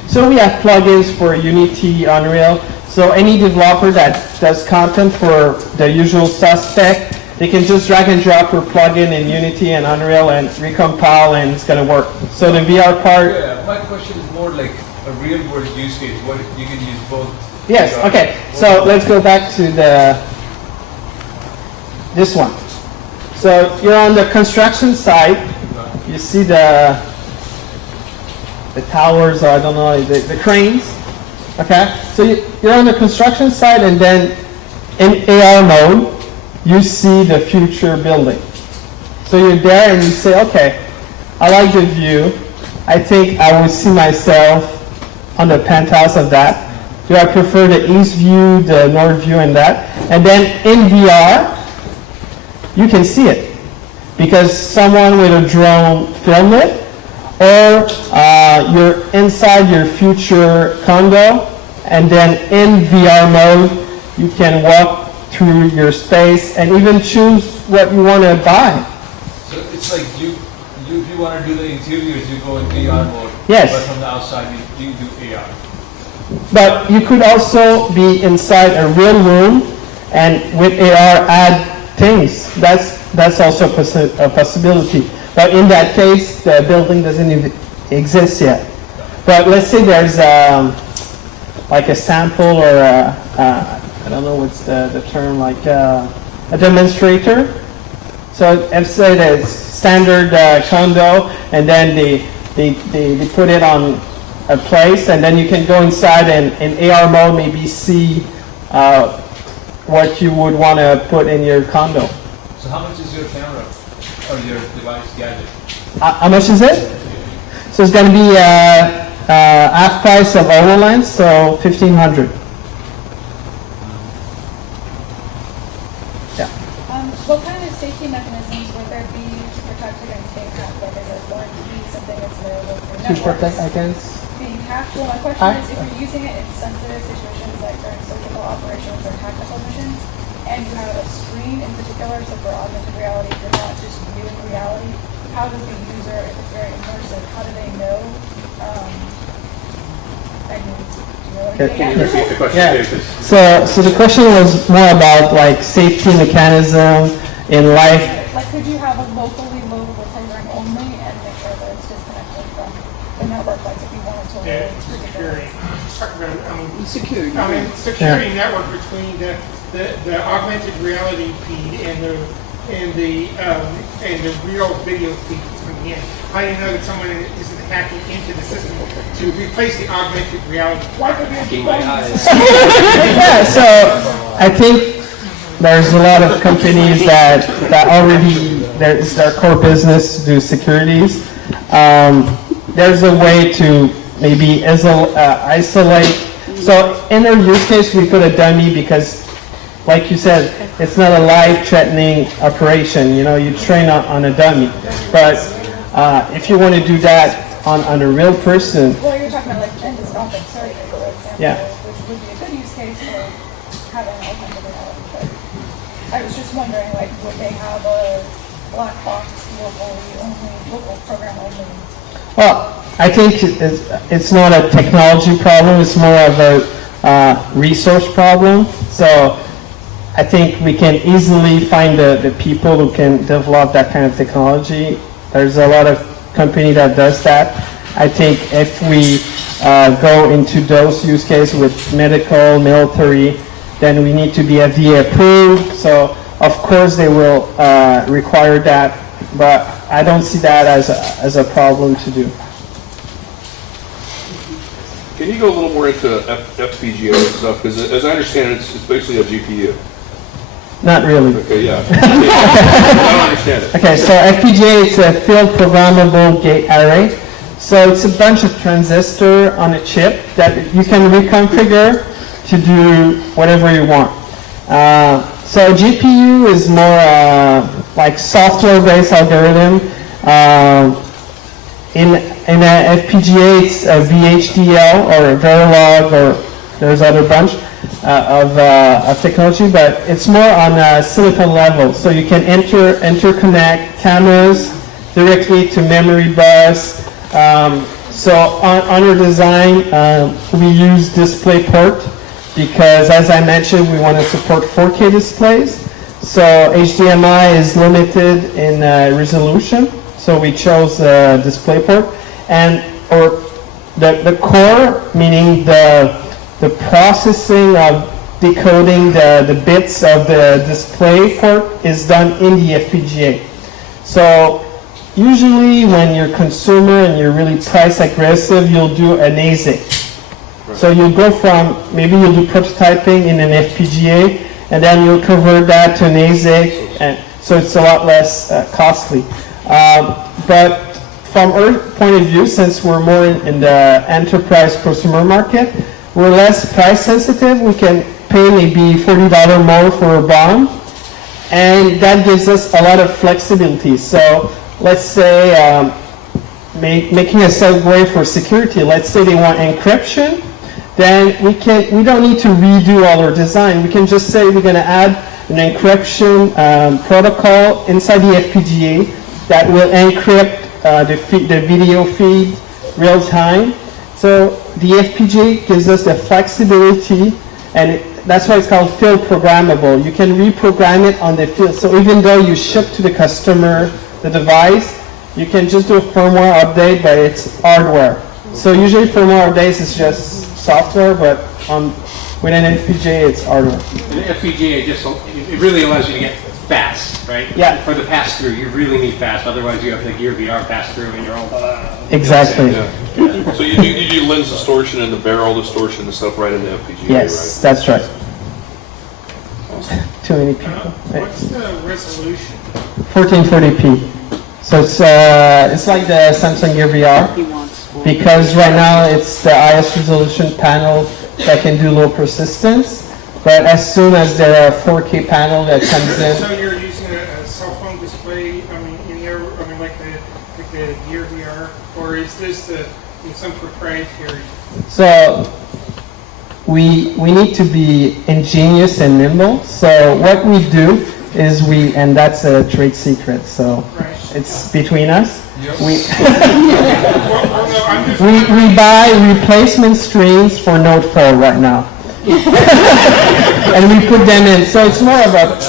so we have plugins for Unity, Unreal. So any developer that does content for the usual suspect, they can just drag and drop your plugin in Unity and Unreal and recompile and it's gonna work. So the VR part. Yeah, my question is more like a real world use case. What if you can use both? Yes, VR. okay. So let's go back to this one. So you're on the construction site. You see the towers, or I don't know, the cranes. Okay, so you're on the construction site, and then in AR mode, you see the future building. So you're there and you say, okay, I like the view. I think I will see myself on the penthouse of that. Do I prefer the east view, the north view, and that? And then in VR, you can see it because someone with a drone filmed it, or you're inside your future condo, and then in VR mode, you can walk through your space and even choose what you want to buy. So it's like if you want to do the interiors, you go in VR mode. Yes. But from the outside, you do AR. But you could also be inside a real room and with AR add things. That's also a possibility. But in that case, the building doesn't even exist yet. But let's say there's like a sample or I don't know what's the term, like a demonstrator. So let's say there's standard condo, and then they put it on a place, and then you can go inside and in AR mode maybe see what you would want to put in your condo. So how much is your camera or your device gadget? How much is it? So it's going to be half price of HoloLens, so $1,500. Yeah. What kind of safety mechanisms would there be to protect against being hacked? Like, is it going to be something that's available for To networks? protect against? Being hacked? Well, my question is, if you're using it in sensitive situations like during surgical operations or tactical missions, and you have a screen in particular, so for augmented reality, you're not just viewing reality, how does the user, if it's very immersive, how do they know? I mean, do you know what I'm getting at? Repeat the question, Yeah. please. So the question was more about like safety mechanism in life. Like, could you have a locally loadable program only and make sure that it's disconnected from the network, like if you wanted to Yeah, load security. Security. Security network between the augmented reality feed and the real video feed coming in. I didn't know that someone isn't hacking into the system to replace the augmented reality. Why could they my eyes. Yeah, so I think there's a lot of companies that already, it's their core business to do securities. There's a way to maybe isolate. So in our use case, we put a dummy because, like you said, it's not a life-threatening operation. You know, you train on a dummy. But if you want to do that on a real person, Well, you're talking about like endoscopic surgery, for example, Yeah. which would be a good use case for having augmented reality. But I was just wondering, like, would they have a black box local program only? well, I think it's not a technology problem. It's more of a resource problem. So I think we can easily find the people who can develop that kind of technology. There's a lot of company that does that. I think if we go into those use cases with medical, military, then we need to be FDA approved. So of course they will require that, but I don't see that as a problem to do. Can you go a little more into FPGA stuff? Because as I understand it, it's basically a GPU. Not really. Okay, yeah. I don't understand it. Okay, so FPGA is a field programmable gate array. So it's a bunch of transistors on a chip that you can reconfigure to do whatever you want. So GPU is more like software-based algorithm. In a FPGA, it's a VHDL or a Verilog, or there's other bunch of technology, but it's more on a silicon level. So you can interconnect cameras directly to memory bus. So on our design, we use DisplayPort because, as I mentioned, we want to support 4K displays. So HDMI is limited in resolution. So we chose DisplayPort, and or the core, meaning the processing of decoding the bits of the display port is done in the FPGA. So usually when you're a consumer and you're really price aggressive, you'll do an ASIC. So you'll go from, maybe you'll do prototyping in an FPGA, and then you'll convert that to an ASIC, and so it's a lot less costly. But from our point of view, since we're more in the enterprise prosumer market, we're less price sensitive. We can pay maybe $40 more for a BOM, and that gives us a lot of flexibility. So let's say, making a segue for security, let's say they want encryption, then we don't need to redo all our design. We can just say we're going to add an encryption protocol inside the FPGA that will encrypt the video feed real time. So the FPGA gives us the flexibility, and that's why it's called field programmable. You can reprogram it on the field. So even though you ship to the customer the device, you can just do a firmware update, but it's hardware. So usually firmware updates is just software, but with an FPGA it's hardware. And the FPGA it really allows you to get fast, right? Yeah. For the pass-through, you really need fast, otherwise you have the Gear VR pass-through and you're all... Exactly. Yeah. So you do lens distortion and the barrel distortion and stuff right in the FPGA, Yes, right? that's right. Too many people. What's the resolution? 1440p. So it's like the Samsung Gear VR, because right now it's the highest resolution panel that can do low persistence. But as soon as there are 4K panel that comes in, So you're using a cell phone display, in there, like the Gear VR, or is this some proprietary? so we need to be ingenious and nimble. So what we do is and that's a trade secret, so it's between us. We buy replacement screens for Note 4 right now. And we put them in. So it's more about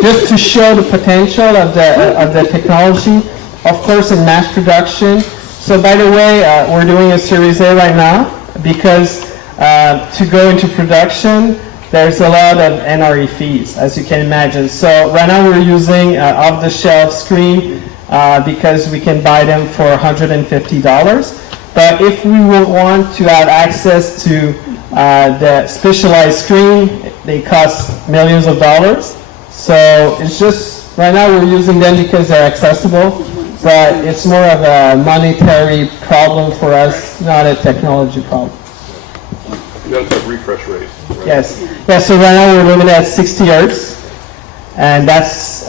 just to show the potential of the technology, of course, in mass production. So by the way, we're doing a Series A right now because to go into production, there's a lot of NRE fees, as you can imagine. So right now we're using off-the-shelf screen because we can buy them for $150. But if we would want to have access to the specialized screen, they cost millions of dollars. So it's just, right now we're using them because they're accessible, but it's more of a monetary problem for us, not a technology problem. You got to have refresh rate. Right? Yes. Yeah, so right now we're limited at 60 hertz. And that's,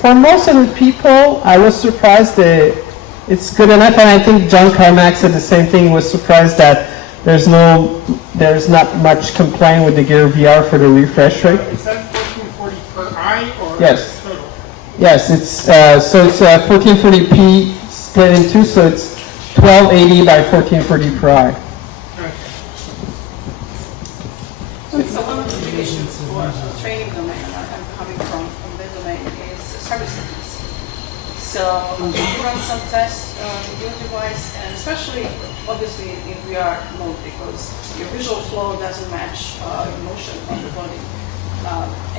for most of the people, I was surprised that it's good enough. And I think John Carmack said the same thing, was surprised that there's not much complaint with the Gear VR for the refresh rate. Is that 1440 per eye or Yes. total? Yes, it's 1440p split in two, so it's 1280 by 1440 per eye. So one of the big issues for training domain, I'm coming from the domain, is cybersecurity. So you run some tests on your device, and especially, obviously, in VR mode, because your visual flow doesn't match your motion of the body.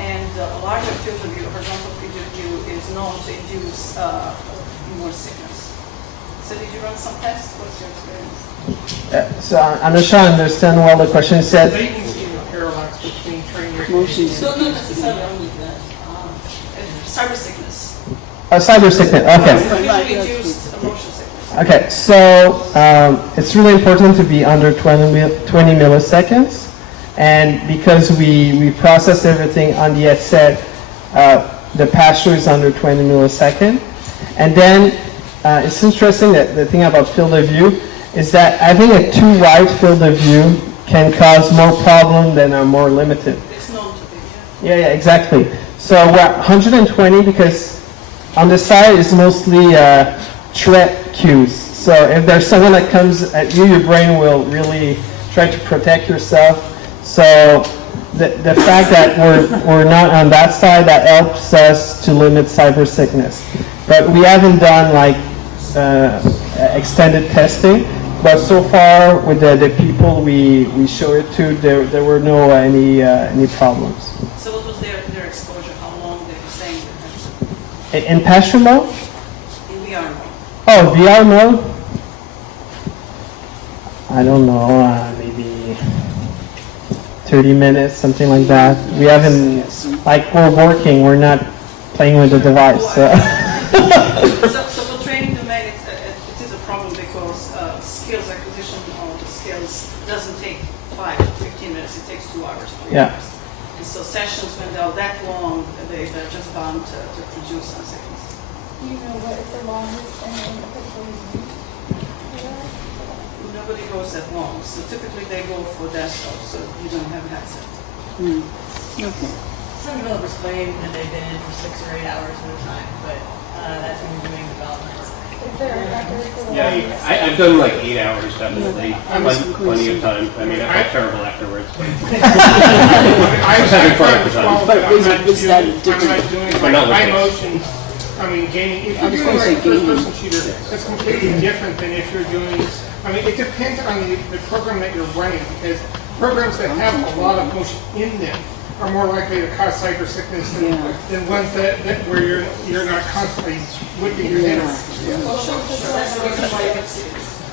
And a larger field of view, horizontal field of view, is known to induce more sickness. So did you run some tests? What's your experience? So I'm not sure I understand well the question. It said, Latency and parallax between training Motions. So not necessarily only that. Cyber sickness. cyber sickness, okay. Visually induced motion sickness. Okay, so it's really important to be under 20 milliseconds. And because we process everything on the headset, the pass-through is under 20 milliseconds. And then it's interesting that the thing about field of view is that having a too wide field of view can cause more problem than a more limited. It's known to be, yeah. Yeah, exactly. So we're at 120 because on the side is mostly threat cues. So if there's someone that comes at you, your brain will really try to protect yourself. So the fact that we're not on that side, that helps us to limit cyber sickness. But we haven't done like extended testing. But so far with the people we show it to, there were no any problems. So what was their exposure? How long they were saying that? In pass-through mode? In VR mode? Oh, VR mode? I don't know, maybe 30 minutes, something like that. We haven't, like, we're working, we're not playing with the device. So So for training domain, it is a problem because skills acquisition of the skills doesn't take 5 to 15 minutes, it takes 2 hours, 3 Yeah. hours. And so sessions, when they're that long, they're just bound to produce some sickness. Do you know what is the longest and typically used? Nobody goes that long, so typically they go for desktop, so you don't have a headset. Okay. Some developers claim that they've been in for 6 or 8 hours at a time, but that's when you're doing development. Is there a record for the Yeah, longest? I've done like 8 hours, definitely, plenty of time. I mean, I felt terrible afterwards. I was having fun at the time. But was that different? I'm not doing But not like with high this. motions. I mean, gaming. If I you're was doing gonna say like a first-person shooter, that's completely different than if you're doing. I mean, it depends on the program that you're running because programs that have a lot of motion in them are more likely to cause cyber sickness than ones that where you're not constantly looking your head around.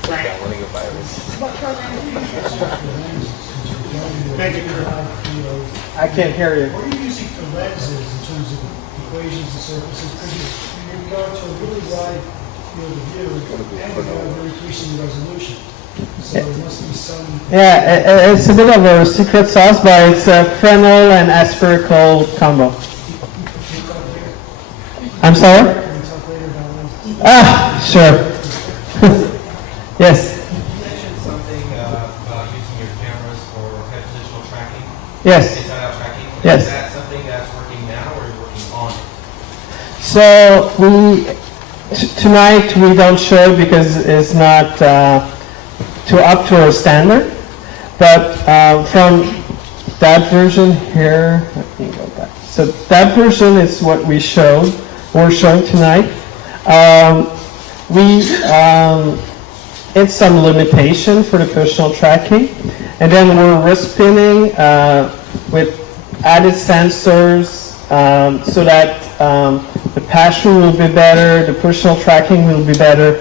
Right. What program do you use? Magic. I can't hear you. What are you using for lenses in terms of equations and surfaces? Because you're going to a really wide field of view, and you're increasing the resolution. So there must be some... Yeah, it's a bit of a secret sauce, but it's a Fresnel and aspherical combo. I'm sorry? Can we talk later about lenses? Ah, sure. Yes. You mentioned something about using your cameras for head positional tracking. Yes. Inside-out tracking. Yes. Is that something that's working now or is working on? So tonight we don't show because it's not up to our standard. But from that version here, let me go back. So that version is what we're showing tonight. It's some limitation for the positional tracking, and then we're respinning with added sensors so that the pass-through will be better, the positional tracking will be better.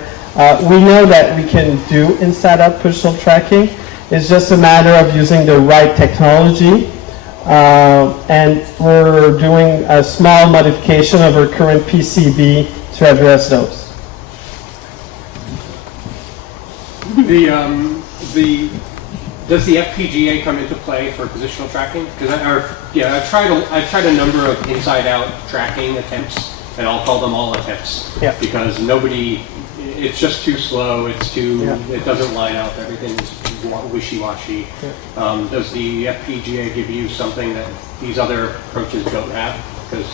We know that we can do inside-out positional tracking. It's just a matter of using the right technology, and we're doing a small modification of our current PCB to address those. Does the FPGA come into play for positional tracking? Because I've tried a number of inside-out tracking attempts, and I'll call them all attempts. Yeah. Because it's just too slow. It doesn't line up. Everything's wishy-washy. Yeah. Does the FPGA give you something that these other approaches don't have? Because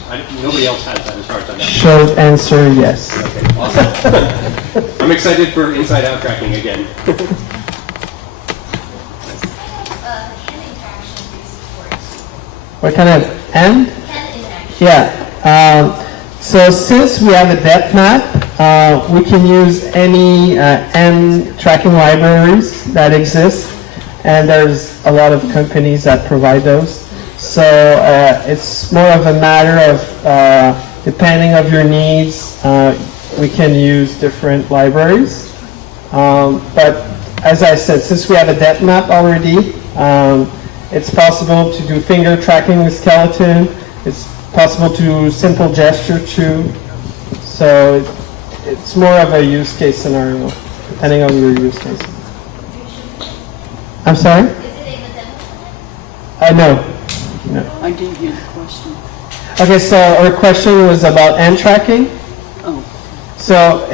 nobody else has that as far as I know. Short answer, yes. Okay, awesome. I'm excited for inside-out tracking again. What kind of end? Yeah. So since we have a depth map, we can use any end tracking libraries that exist, and there's a lot of companies that provide those. So it's more of a matter of, depending on your needs, we can use different libraries. But as I said, since we have a depth map already, it's possible to do finger tracking with skeleton. It's possible to do simple gesture too. So it's more of a use case scenario, depending on your use case. I'm sorry? No. I didn't hear the question. Okay, so our question was about end tracking. Oh. So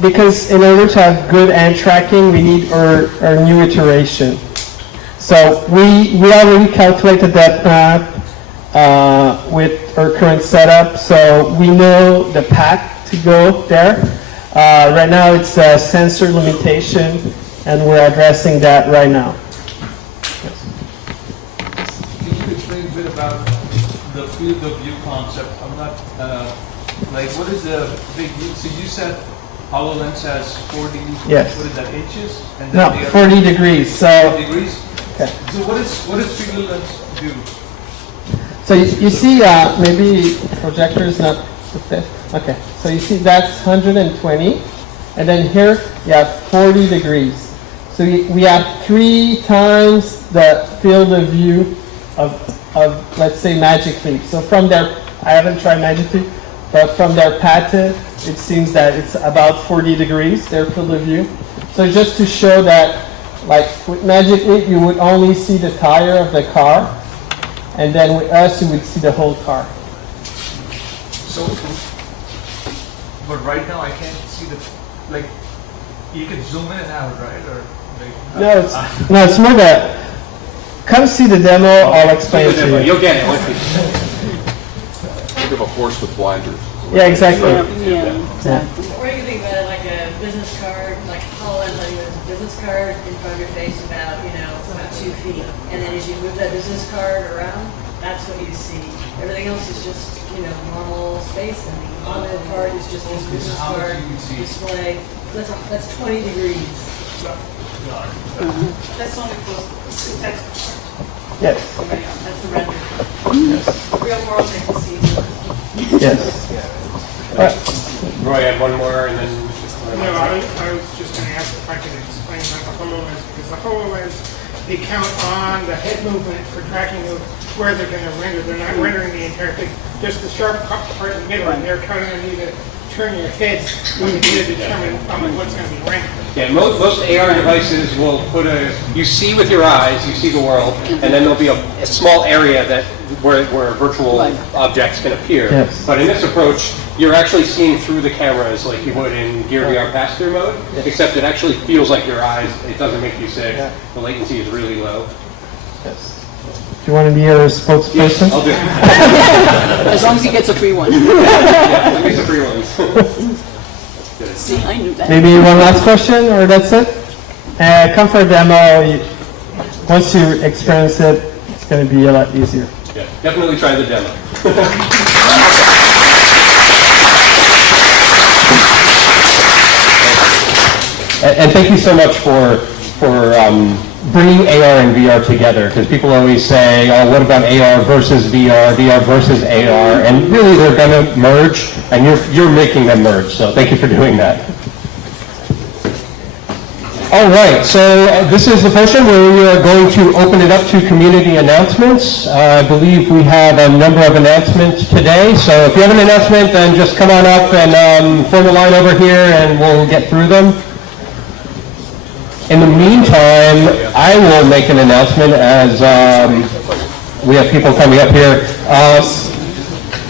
because in order to have good end tracking, we need our new iteration. So we already calculated that map with our current setup, so we know the path to go there. Right now it's a sensor limitation, and we're addressing that right now. Can you explain a bit about the field of view concept? I'm not, what is the big, so you said HoloLens has 40, Yes. what is that, inches? And No, then the 40 degrees. So 40 degrees? okay. So what does FreeLens do? So you see, maybe projector is not fit. Okay, so you see that's 120, and then here you have 40 degrees. So we have 3 times the field of view of let's say Magic Leap. So from their, I haven't tried Magic Leap, but from their patent, it seems that it's about 40 degrees, their field of view. So just to show that, like with Magic Leap, you would only see the tire of the car, and then with us, you would see the whole car. So, but right now I can't see you can zoom in and out, right? Or No, it's more that. Come see the demo. I'll explain it to you. You'll get it once we. Think of a horse with blinders. Yeah, exactly. Yeah, exactly. Or you can think about it like a business card, like HoloLens, like there's a business card in front of your face about 2 feet. And then as you move that business card around, that's what you see. Everything else is just, normal space, and the on-end part is just this business card display. That's 20 degrees. That's only for text. Yes. That's the render. real world they can see. Yes. Roy had one more, and then. No, I was just going to ask if I could explain about the HoloLens, because the HoloLens, they count on the head movement for tracking of where they're going to render. They're not rendering the entire thing, just the sharp part in the middle, and they're counting on you to turn your head when you get to determine what's going to be rendered. Yeah, most AR devices will put you see with your eyes, you see the world, and then there'll be a small area where virtual objects can appear. Yes. But in this approach, you're actually seeing through the cameras like you would in Gear VR pass-through mode, except it actually feels like your eyes. It doesn't make you sick. The latency is really low. Yes. Do you want to be your spokesperson? Yes, I'll do it. As long as he gets a free one. Yeah, he gets a free one. See, I knew that. Maybe one last question, or that's it? Come for a demo. Once you experience it, it's going to be a lot easier. Yeah, definitely try the demo. And thank you so much for bringing AR and VR together, because people always say, oh, what about AR versus VR, VR versus AR, and really they're going to merge, and you're making them merge, so thank you for doing that. All right, so this is the portion where we are going to open it up to community announcements. I believe we have a number of announcements today, so if you have an announcement, then just come on up and form a line over here, and we'll get through them. In the meantime, I will make an announcement as we have people coming up here.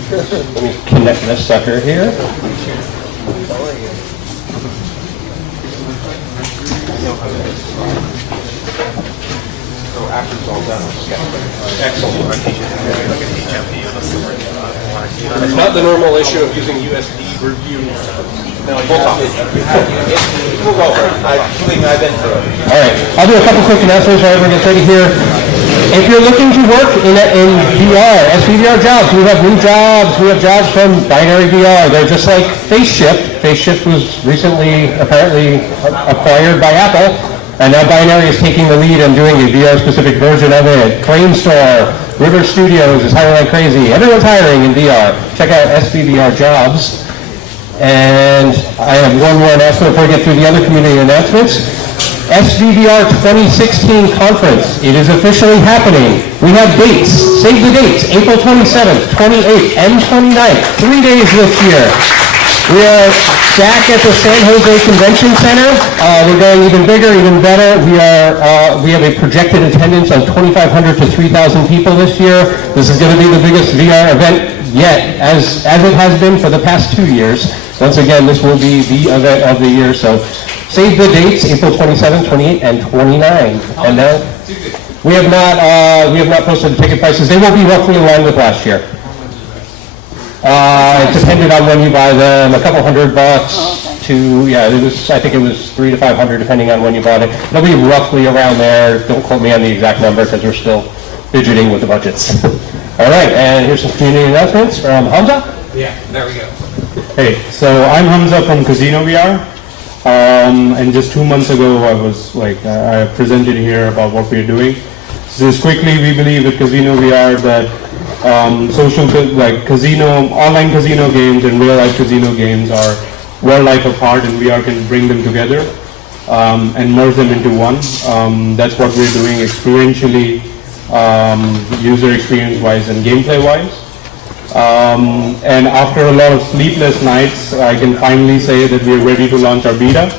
Let me connect this sucker here. Excellent. It's not the normal issue of using USB review. No, we'll talk. We'll go over it. Believe me, I've been through it. All right, I'll do a couple quick announcements while everyone gets ready here. If you're looking to work in VR, SVVR jobs, we have new jobs. We have jobs from Binary VR. They're just like FaceShift. FaceShift was recently apparently acquired by Apple, and now Binary is taking the lead and doing a VR-specific version of it. Claim Store, River Studios is hiring like crazy. Everyone's hiring in VR. Check out SVVR jobs. And I have one more announcement before we get through the other community announcements. SVVR 2016 conference. It is officially happening. We have dates. Save the dates. April 27th, 28th, and 29th. 3 days this year. We are back at the San Jose Convention Center. We're going even bigger, even better. We have a projected attendance of 2,500 to 3,000 people this year. This is going to be the biggest VR event yet, as it has been for the past 2 years. Once again, this will be the event of the year, so save the dates, April 27, 28, and 29. And now, we have not posted the ticket prices. They will be roughly in line with last year. It depended on when you buy them, a couple $100 to, I think it was $300 to $500 depending on when you bought it. It'll be roughly around there. Don't quote me on the exact number because we're still fidgeting with the budgets. All right, and here's some community announcements from Hamza. Yeah, there we go. Hey, so I'm Hamza from Casino VR, and just 2 months ago I presented here about what we're doing. So just quickly, we believe at Casino VR that online casino games and real life casino games are world life apart, and VR can bring them together and merge them into one. That's what we're doing experientially, user experience wise and gameplay wise. And after a lot of sleepless nights, I can finally say that we're ready to launch our beta.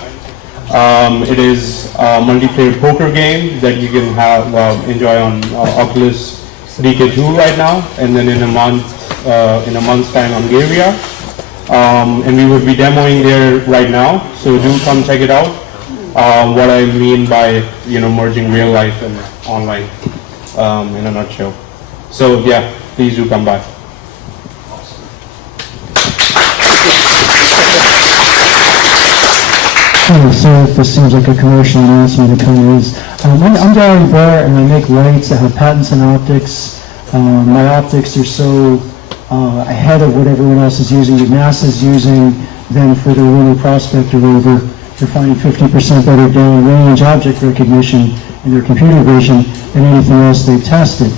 It is a multiplayer poker game that you can enjoy on Oculus DK2 right now, and then in a month's time on Gear VR. And we would be demoing there right now, so do come check it out. What I mean by merging real life and online in a nutshell. So yeah, please do come by. So if this seems like a commercial announcement, it kind of is. I'm Darren Burr, and I make lights. I have patents in optics. My optics are so ahead of what everyone else is using, that NASA's using them for their Lunar Prospector rover. They're finding 50% better downrange object recognition in their computer vision than anything else they've tested.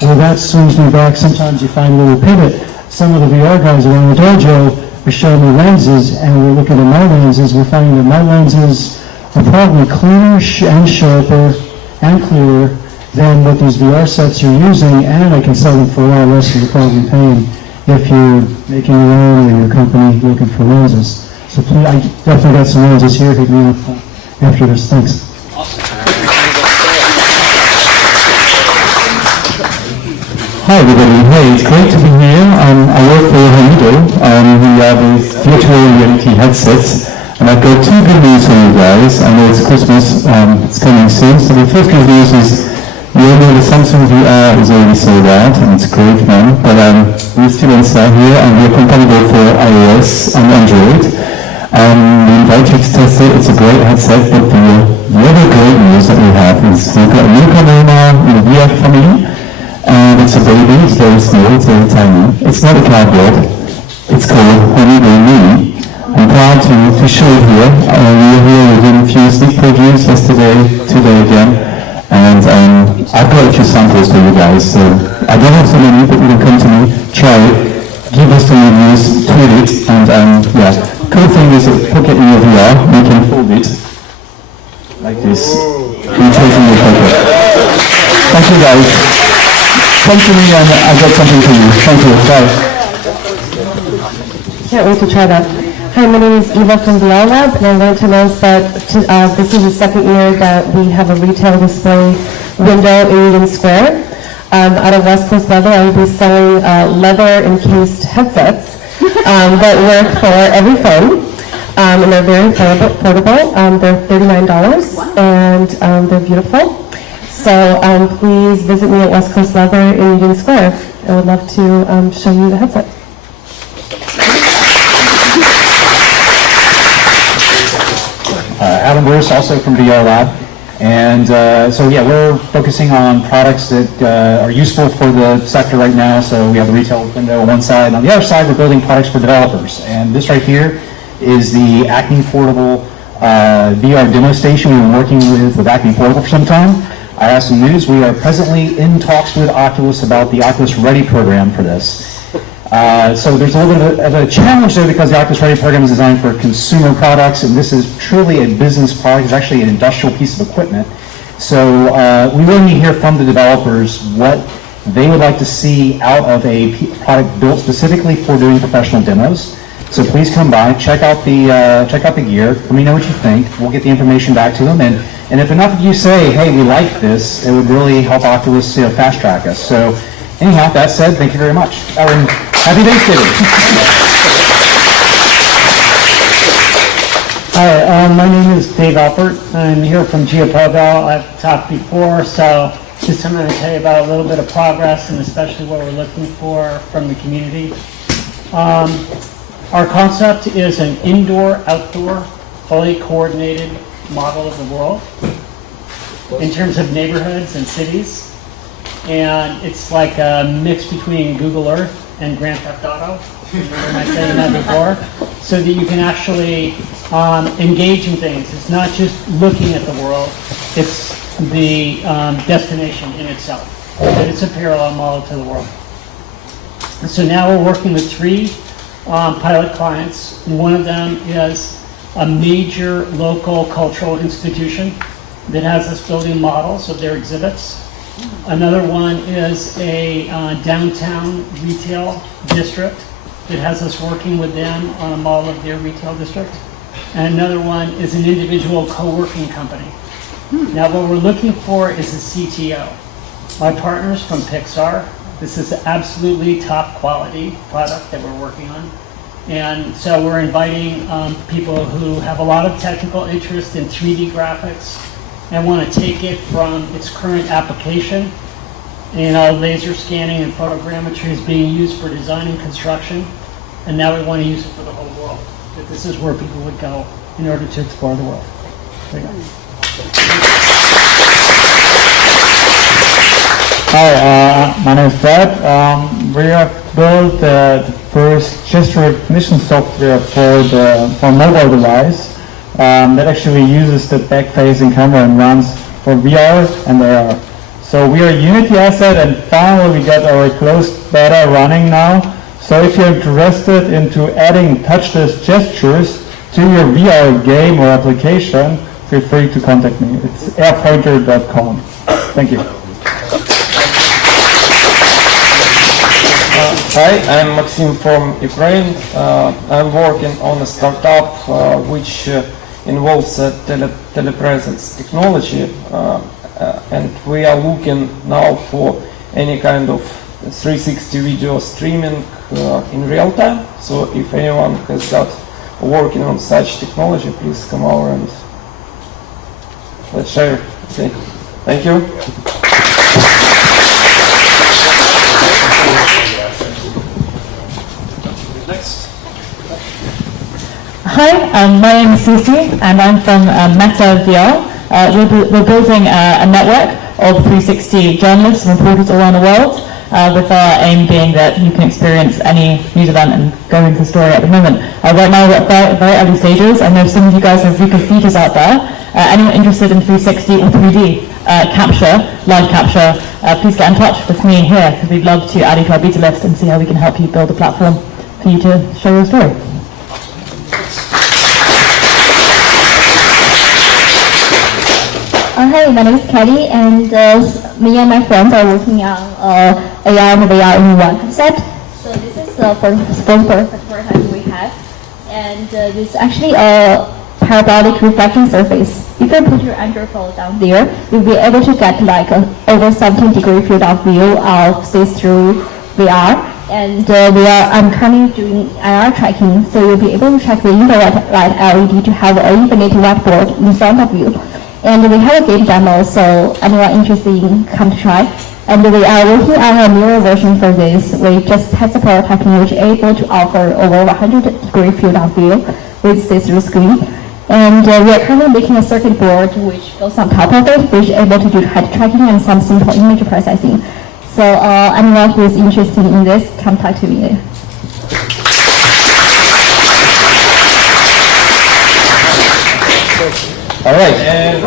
Well, that swings me back. Sometimes you find a little pivot. Some of the VR guys around the dojo are showing me lenses, and we're looking at my lenses. We're finding that my lenses are probably cleaner and sharper and clearer than what these VR sets are using, and I can sell them for a lot less than you're probably paying if you're making your own or your company looking for lenses. So please, I definitely got some lenses here. Hit me up after this. Thanks. Hi everybody, hey, it's great to be here. I work for Dojo. We have these virtual reality headsets, and I've got two good news for you guys. I know it's Christmas, it's coming soon. So the first good news is, you all know the Samsung VR is already sold out, and it's great now. But we're still inside here, and we're compatible for iOS and Android. We invite you to test it. It's a great headset, but the other great news that we have is we've got a newcomer now in the VR family. And it's a baby, it's very small, it's very tiny. It's not a cardboard, it's called Holiday Mini. I'm proud to show it here. We were here within a few sneak previews yesterday, today again. And I've got a few samples for you guys. So I don't have so many, but you can come to me, try it, give us some reviews, tweet it, and yeah. Cool thing is that pocket in your VR, you can fold it like this. You take in your pocket. Thank you guys. Come to me and I've got something for you. Thank you. Bye. Can't wait to try that. Hi, my name is Eva from VR Lab, and I want to announce that this is the second year that we have a retail display window in Union Square. Out of West Coast Leather, I will be selling leather-encased headsets that work for every phone. And they're very affordable. They're $39, and they're beautiful. So please visit me at West Coast Leather in Union Square. I would love to show you the headset. Adam Bruce, also from VR Lab. And so yeah, we're focusing on products that are useful for the sector right now. So we have the retail window on one side, and on the other side we're building products for developers. And this right here is the Acme Portable VR demo station we've been working with Acme Portable for some time. I have some news. We are presently in talks with Oculus about the Oculus Ready program for this. So there's a little bit of a challenge there because the Oculus Ready program is designed for consumer products, and this is truly a business product. It's actually an industrial piece of equipment. So we really need to hear from the developers what they would like to see out of a product built specifically for doing professional demos. So please come by, check out the gear. Let me know what you think. We'll get the information back to them, and if enough of you say, hey, we like this, it would really help Oculus fast track us. So anyhow, that said, thank you very much. Happy Thanksgiving. Hi, my name is Dave Alpert. I'm here from Geoprogal. I've talked before, so just I'm going to tell you about a little bit of progress and especially what we're looking for from the community. Our concept is an indoor-outdoor, fully coordinated model of the world in terms of neighborhoods and cities. And it's like a mix between Google Earth and Grand Theft Auto. Remember I saying that before? So that you can actually engage in things. It's not just looking at the world, it's the destination in itself. But it's a parallel model to the world. So now we're working with 3 pilot clients. One of them is a major local cultural institution that has us building models of their exhibits. Another one is a downtown retail district that has us working with them on a model of their retail district. And another one is an individual co-working company. Now what we're looking for is a CTO. My partners from Pixar. This is absolutely top quality product that we're working on. And so we're inviting people who have a lot of technical interest in 3D graphics and want to take it from its current application. Laser scanning and photogrammetry is being used for design and construction, and now we want to use it for the whole world. That this is where people would go in order to explore the world. There you go. Hi, my name is Fred. We have built the first gesture recognition software for mobile device that actually uses the back-facing camera and runs for VR and AR. So we are a Unity asset, and finally we got our closed beta running now. So if you're interested into adding touchless gestures to your VR game or application, feel free to contact me. It's airpointer.com. Thank you. Hi, I'm Maxim from Ukraine. I'm working on a startup which involves telepresence technology, and we are looking now for any kind of 360 video streaming in real time. So if anyone has got working on such technology, please come over and let's share. Okay. Thank you. Hi, my name is Susie, and I'm from Meta VR. We're building a network of 360 journalists and reporters all around the world, with our aim being that you can experience any news event and go into the story at the moment. Right now we're at very early stages. I know some of you guys have Vika features out there. Anyone interested in 360 or 3D capture, live capture, please get in touch with me here, because we'd love to add you to our beta list and see how we can help you build a platform for you to show your story. Hi, my name is Kelly, and me and my friends are working on AR and VR in one headset. So this is the first prototype we have, and this is actually a parabolic reflecting surface. If you put your Android phone down there, you'll be able to get like over 17-degree field of view of see-through VR. And I'm currently doing IR tracking, so you'll be able to track the infrared light LED to have an infinite whiteboard in front of you. And we have a game demo, so anyone interested in come to try. And we are working on a newer version for this. We just tested prototyping, which is able to offer over 100-degree field of view with see-through screen. And we are currently making a circuit board which goes on top of it, which is able to do head tracking and some simple image processing. So anyone who is interested in this, contact me. All right, and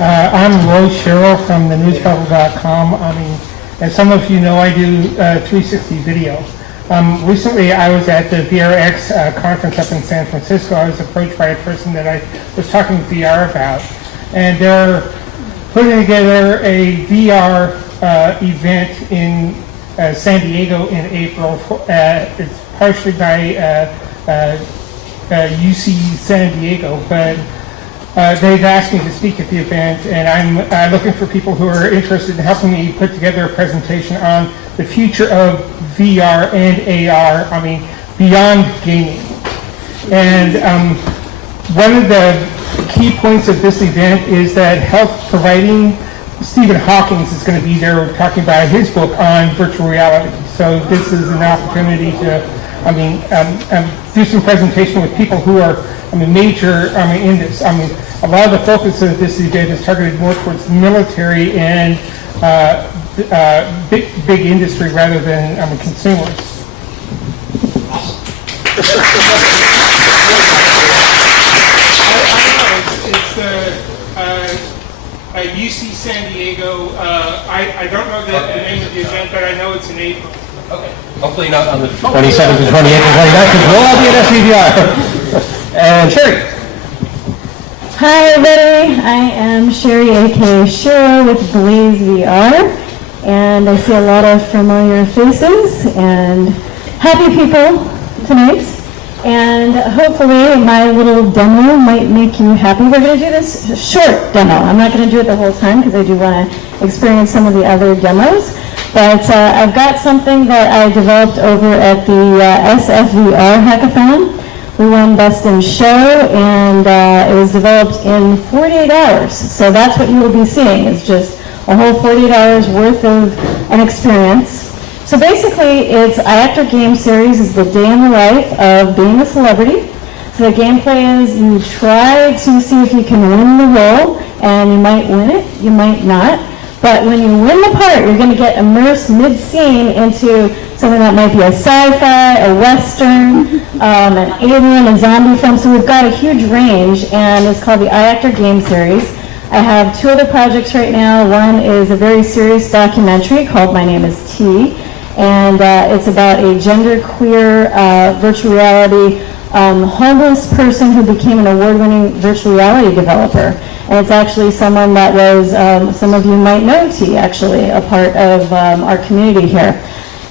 I'm Roy Sherrill from thenewsbubble.com. I mean, as some of you know, I do 360 video. Recently, I was at the VRX conference up in San Francisco. I was approached by a person that I was talking VR about, and they're putting together a VR event in San Diego in April. It's partially by UC San Diego, but they've asked me to speak at the event, and I'm looking for people who are interested in helping me put together a presentation on the future of VR and AR, I mean, beyond gaming. And one of the key points of this event is that health providing. Stephen Hawking is going to be there talking about his book on virtual reality. So this is an opportunity to, do some presentation with people who are, major, in this. A lot of the focus of this event is targeted more towards military and big industry rather than consumers. It's the UC San Diego. I don't know the name of the event, but I know it's in April. Okay. Hopefully not on the 27th and 28th and 29th, because we'll all be at SVVR. And Sherry. Hi everybody, I am Sherry, aka Shiro with Blaze VR, and I see a lot of familiar faces and happy people tonight, and hopefully my little demo might make you happy. We're going to do this short demo. I'm not going to do it the whole time because I do want to experience some of the other demos, but I've got something that I developed over at the SVVR hackathon. We won Best in Show, and it was developed in 48 hours. So that's what you will be seeing, is just a whole 48 hours worth of an experience. So basically, it's Actor Game Series is the day in the life of being a celebrity. So the gameplay is you try to see if you can win the role, and you might win it, you might not. But when you win the part, you're going to get immersed mid-scene into something that might be a sci-fi, a western, an alien, a zombie film. So we've got a huge range, and it's called the Actor Game Series. I have two other projects right now. One is a very serious documentary called My Name is T, and it's about a genderqueer virtual reality homeless person who became an award-winning virtual reality developer. And it's actually someone that was, some of you might know T, actually, a part of our community here.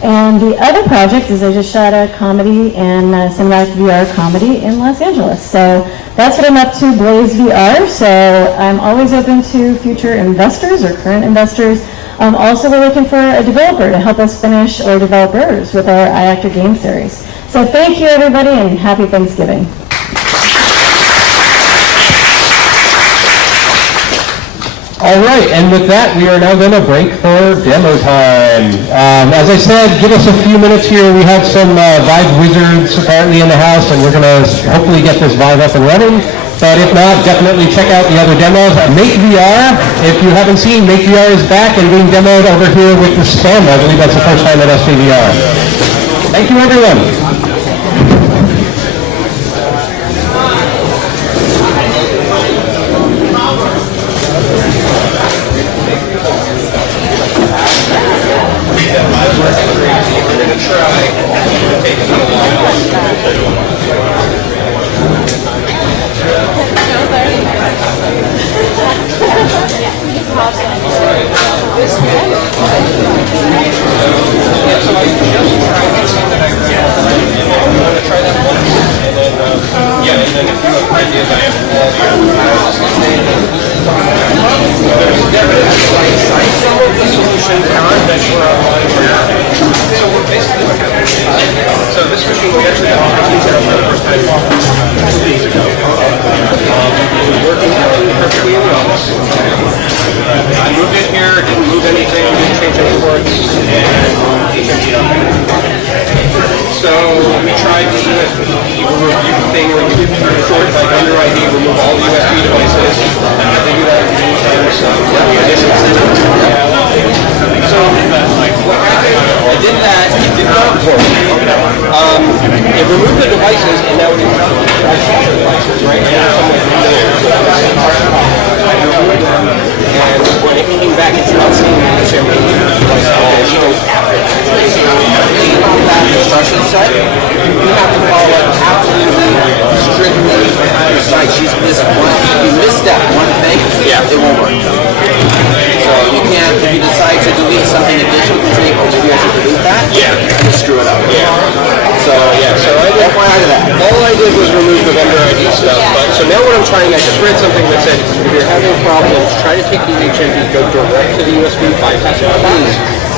And the other project is I just shot a comedy and cinematic VR comedy in Los Angeles. So that's what I'm up to, Blaze VR. So I'm always open to future investors or current investors. Also, we're looking for a developer to help us finish, or developers, with our iActor game series. So thank you, everybody, and happy Thanksgiving. All right, and with that, we are now going to break for demo time. As I said, give us a few minutes here. We have some Vive wizards apparently in the house, and we're going to hopefully get this Vive up and running. But if not, definitely check out the other demos. Make VR, if you haven't seen, Make VR is back and being demoed over here with the SPAM. I believe that's the first time at SVVR. Thank you, everyone. So this machine we actually got for the first time 2 days ago. It was working perfectly in the office. I moved it here, didn't move anything, didn't change any ports, and so we tried the USB review thing where you sort like under ID, remove all the USB devices. They do that so what happened, I did that, it did not work. It removed the devices, and now it I saw the devices, right? And when it came back, it's not seeing the champagne device at all. So after that instruction set, you have to follow it absolutely strictly precise. You missed that one thing, it won't work. So you can't, if you decide to delete something additional, you think, oh, maybe I should delete that, and just screw it up. So I did FYI to that. All I did was remove the vendor ID stuff. But so now what I'm trying, I just read something that said, if you're having problems, try to take the HMD, go direct to the USB, bypass it,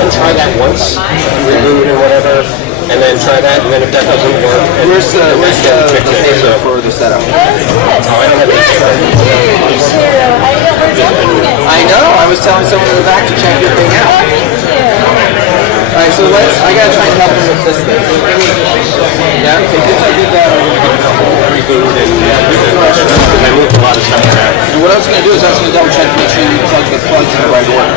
and try that once, reboot or whatever, and then try that, and then if that doesn't work, and where's the paper for the setup? Oh, I don't have this. I know. I was telling someone in the back to check your thing out. All right, so I gotta try and help him with this thing. Yeah, okay, I did that. Reboot and refresh, and I moved a lot of stuff around. And what I was gonna do is I was gonna double check to make sure you plug the plugs in the right order.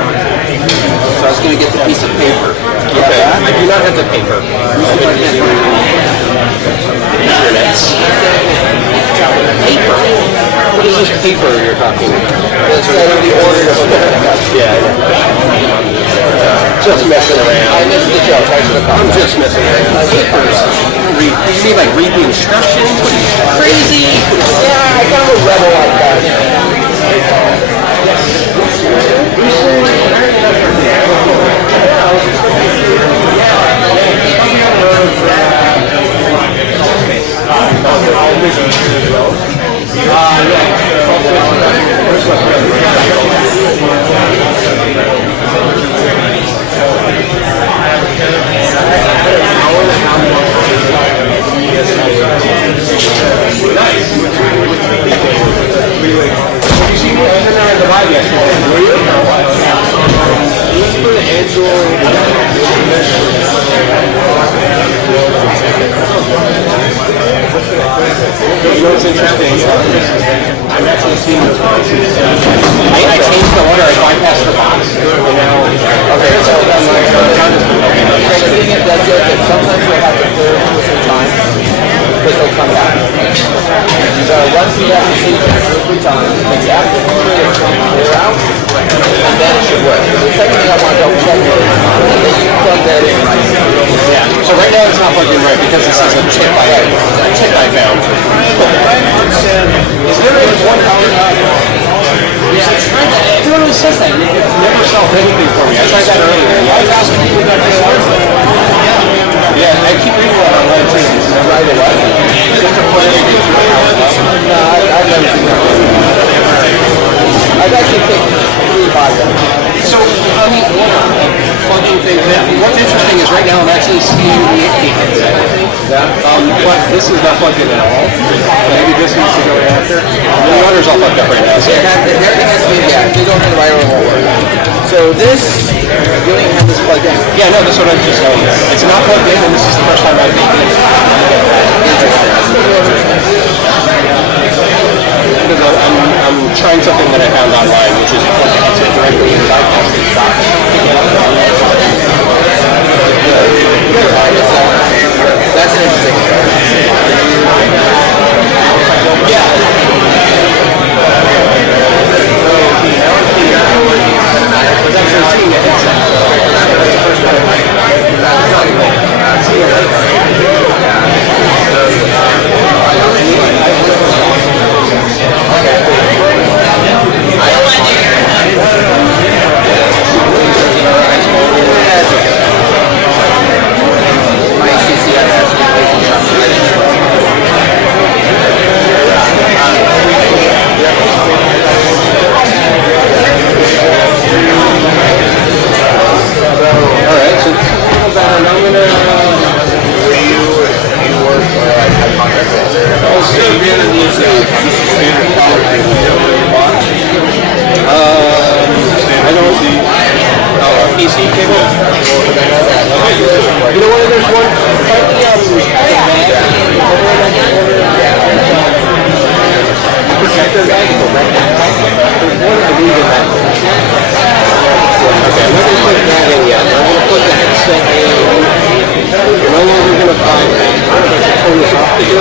So I was gonna get the piece of paper. Okay, I do not have the paper. Paper? What is this paper you're talking about? It's the order of just messing around. I missed the joke. I'm just messing around. Papers. You mean like read the instructions? What are you, crazy? Yeah, I got a rebel like that. What's interesting, I've actually seen those places. I changed the order, I bypassed the box. Okay, so the thing is that sometimes you'll have to clear them for some time because they'll come back. So once you have to see them 2 or 3 times, and you have to clear them, out, and then it should work. The second thing I want to double check is that you plug that in right. Yeah. So right now it's not plugged in right because this is a tip I found. Is there one power knob? Yeah, I tried that. Everyone always says that. It never solved anything for me. I tried that earlier. I was asking people that they Yeah, I keep reading that online too. Right away. Just to put it in the power knob. No, I've never seen that. I've actually picked 3 boxes. So, on the plugging thing, what's interesting is right now I'm actually seeing the headset. But this is not plugged in at all. Maybe this needs to go after. The other's all fucked up right now. So. Everything has to be, yeah, if they don't have the right order, it won't work. So this, you don't even have this plugged in. Yeah, no, that's what I'm just saying. It's not plugged in, and this is the first time I've made it. Because I'm trying something that I found online, which is plugging it directly inside the box. That's an interesting start. Yeah. PC cable. You know what? There's one. Protector bag. There's one I believe in that. Okay, I'm not going to put that in yet. I'm going to put the headset in. I'm no longer going to buy that. I'm going to turn this off to do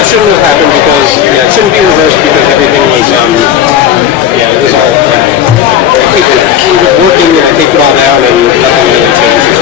That shouldn't have happened because, it shouldn't be reversed because everything was, it was all, it was working and I taped it all down and nothing really changed.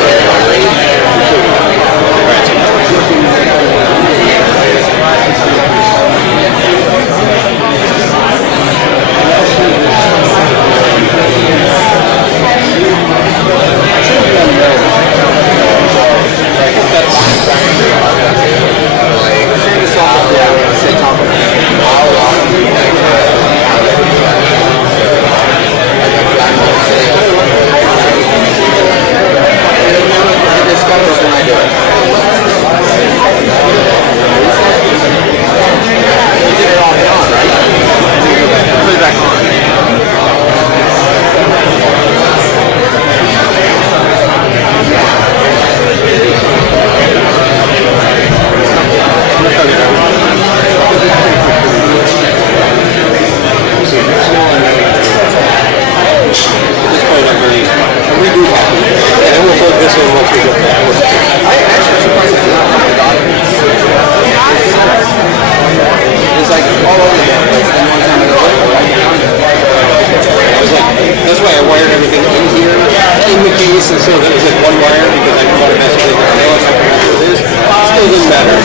That's why I wired everything in here, in the case, instead of it was like one wire, because I didn't want to mess with it. I know it's like what it is. Still doesn't matter.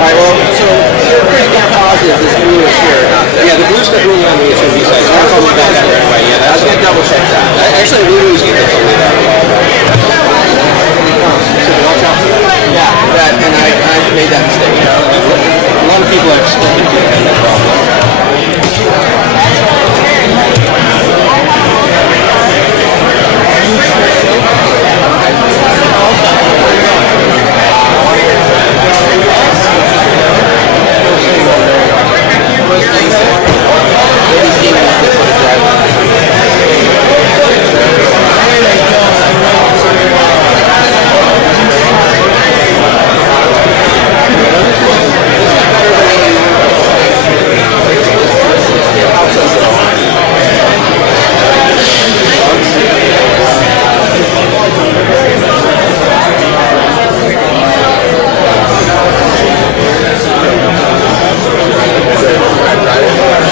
Alright, well, so you're pretty damn positive this blue is here, not there. Yeah, the blue's definitely on the HMV side, so I'll probably back that right away. Yeah, I was going to double check that. Actually, the blue is here. Yeah, that, and I made that mistake. A lot of people have spoken to have that problem. Right.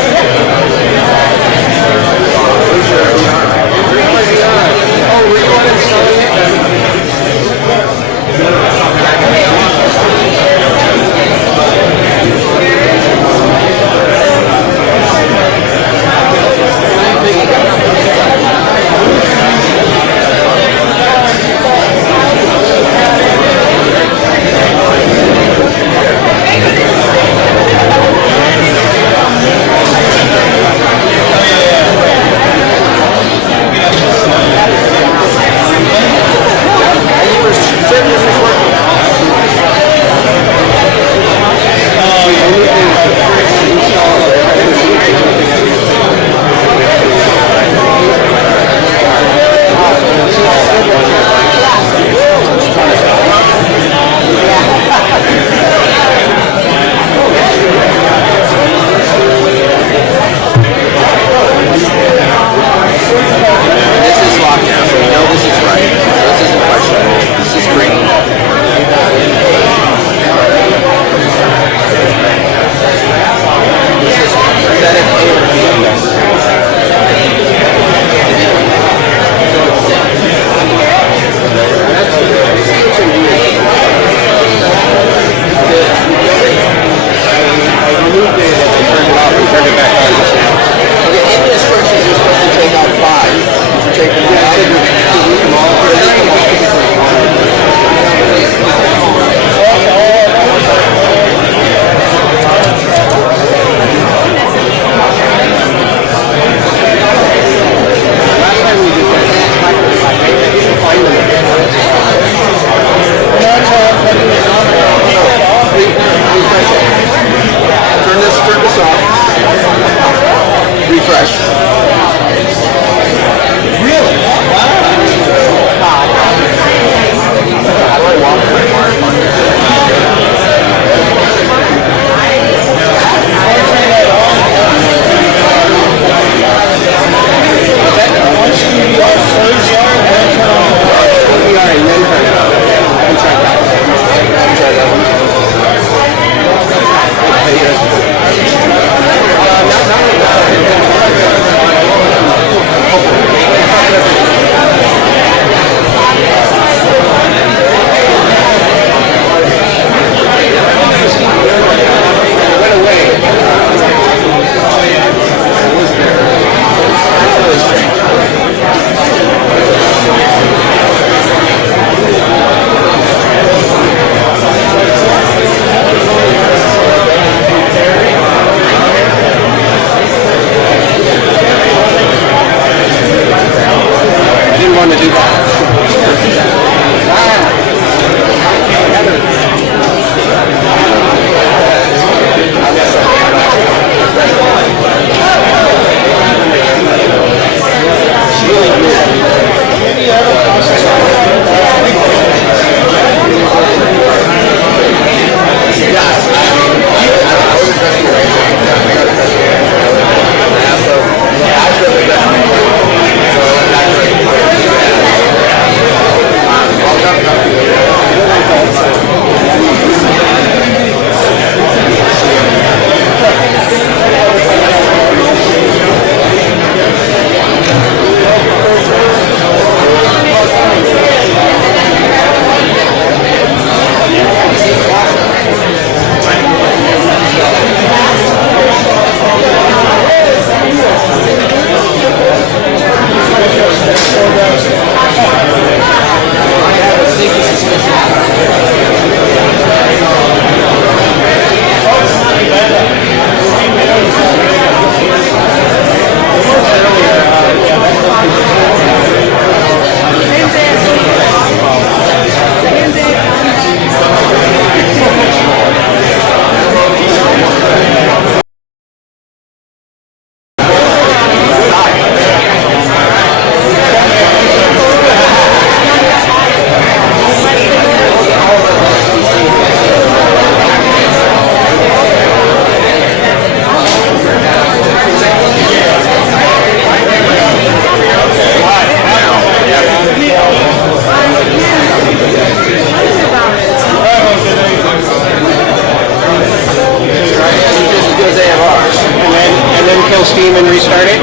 kill Steam and restart it?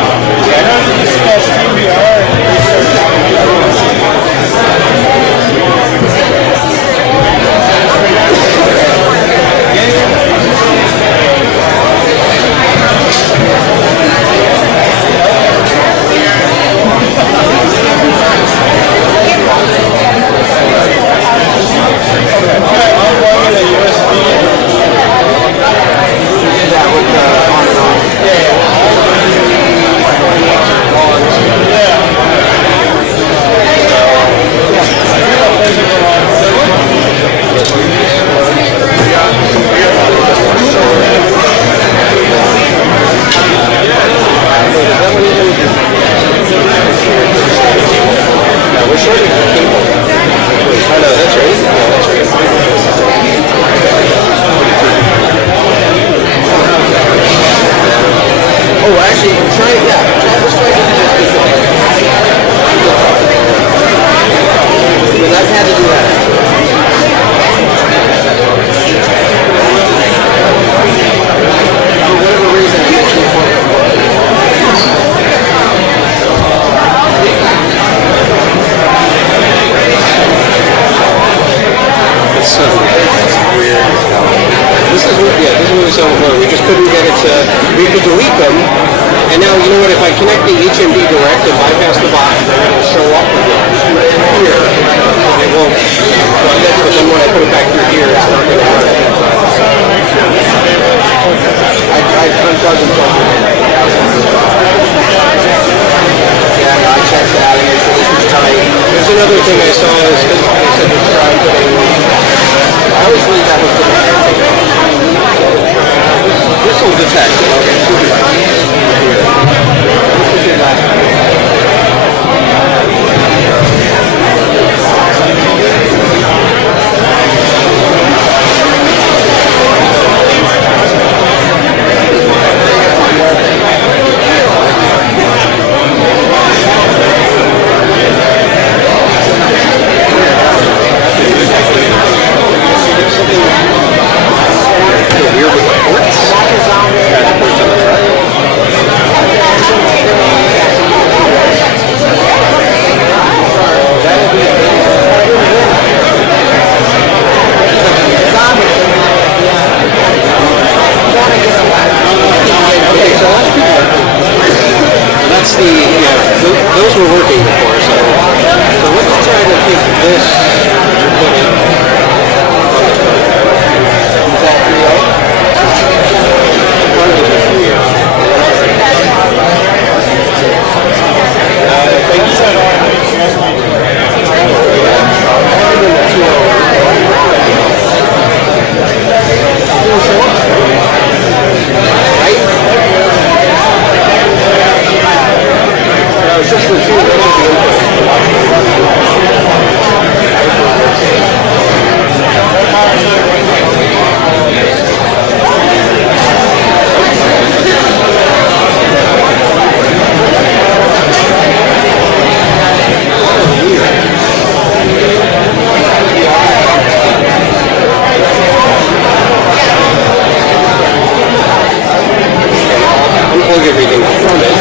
Oh, actually, let's try to do this before. Because I've had to do that. For whatever reason, I actually it's so weird. This is what we saw before. We just couldn't get it to, we could delete them, and now, you know what, if I connect the HMD direct and bypass the box, then it'll show up again here. It won't, but then when I put it back through here, it's not going to work. I unplugged and plugged it in. Yeah, no, I checked that, and this was tight. There's another thing I saw, is because they said to try putting, I always leave that with the this will detect it. Okay. Weird with the ports. That's the, those were working before, so let's try to take this and put it. Is that 3.0? Thank you so just the two unplug everything from it.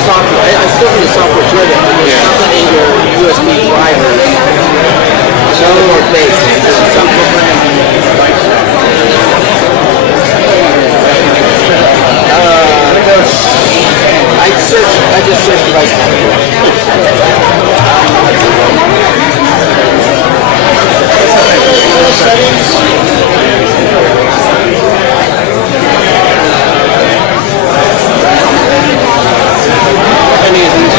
Software. I still think the software's ready. It's not in your USB driver. So a little more basic. I just searched device any of these.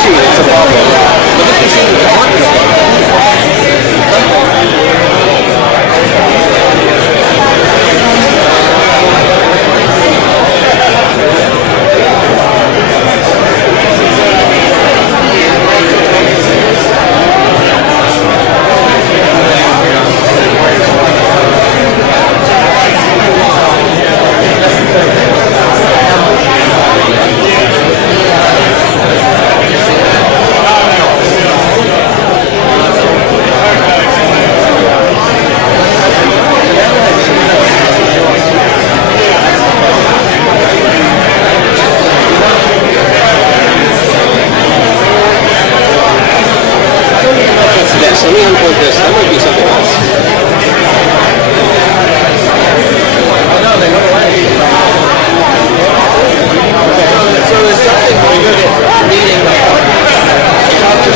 machine, it's a bubble. But this machine is not a this. Let me unplug this. That might be something else. So there's something when you go to a meeting, talk to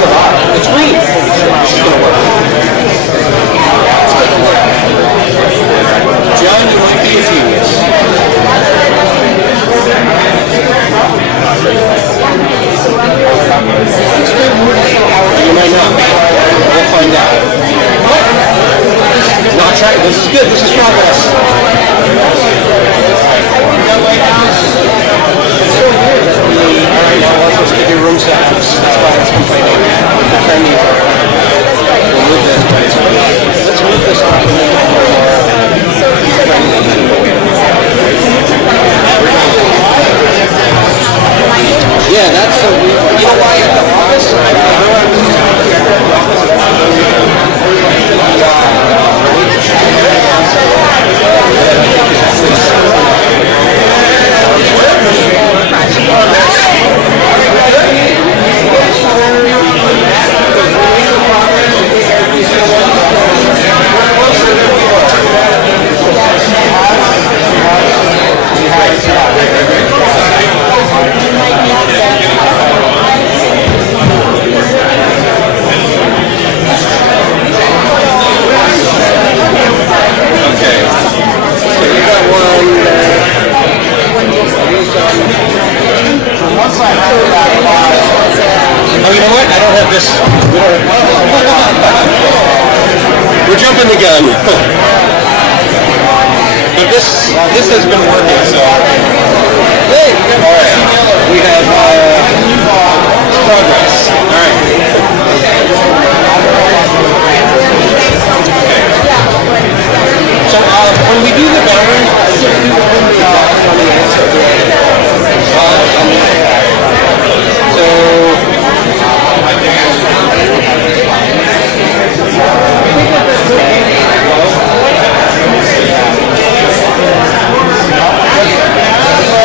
a lot. It's green. This is gonna work. John, you might be a genius. You might not. We'll find out. Not try. This is good. This is progress. Alright, now let's get your room settings. That's why it's complaining. We'll move this. Let's move this off. Yeah, that's so you know why at the office? Oh, you know what? I don't have this. We're jumping the gun. But this has been working, so. Hey! Alright. We have progress. Alright. So when we do the boundary,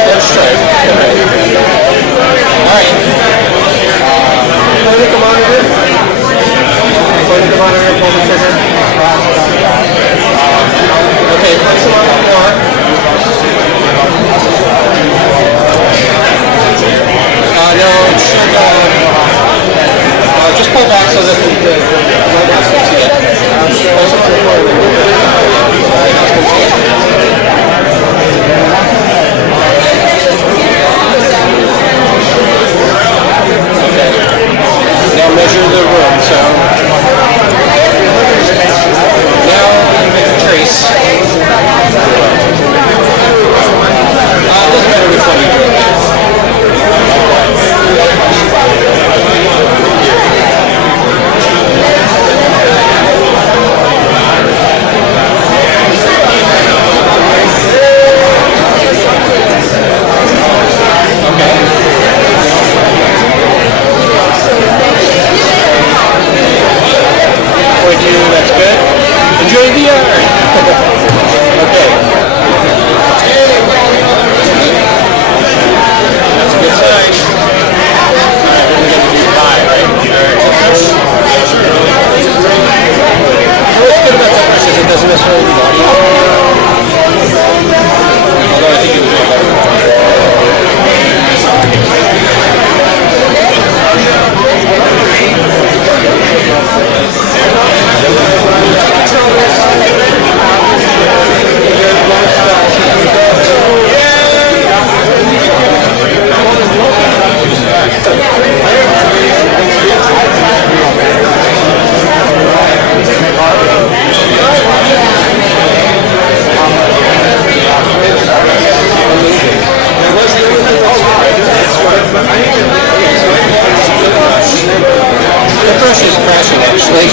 let's try it. Alright. Point the monitor. Point the monitor, pull the trigger. Okay, place them on the floor. No, it should, just pull back so that the light house can see it. Place them on the floor. Okay. Now measure the room, so. Now make a trace. Doesn't matter which one you do. Point to you, that's good. Enjoy VR. Okay. That's a good sign. Alright, then we got to do high, right? What's good about that is it doesn't necessarily do audio. Although I think it was way better. The brush is crashing actually.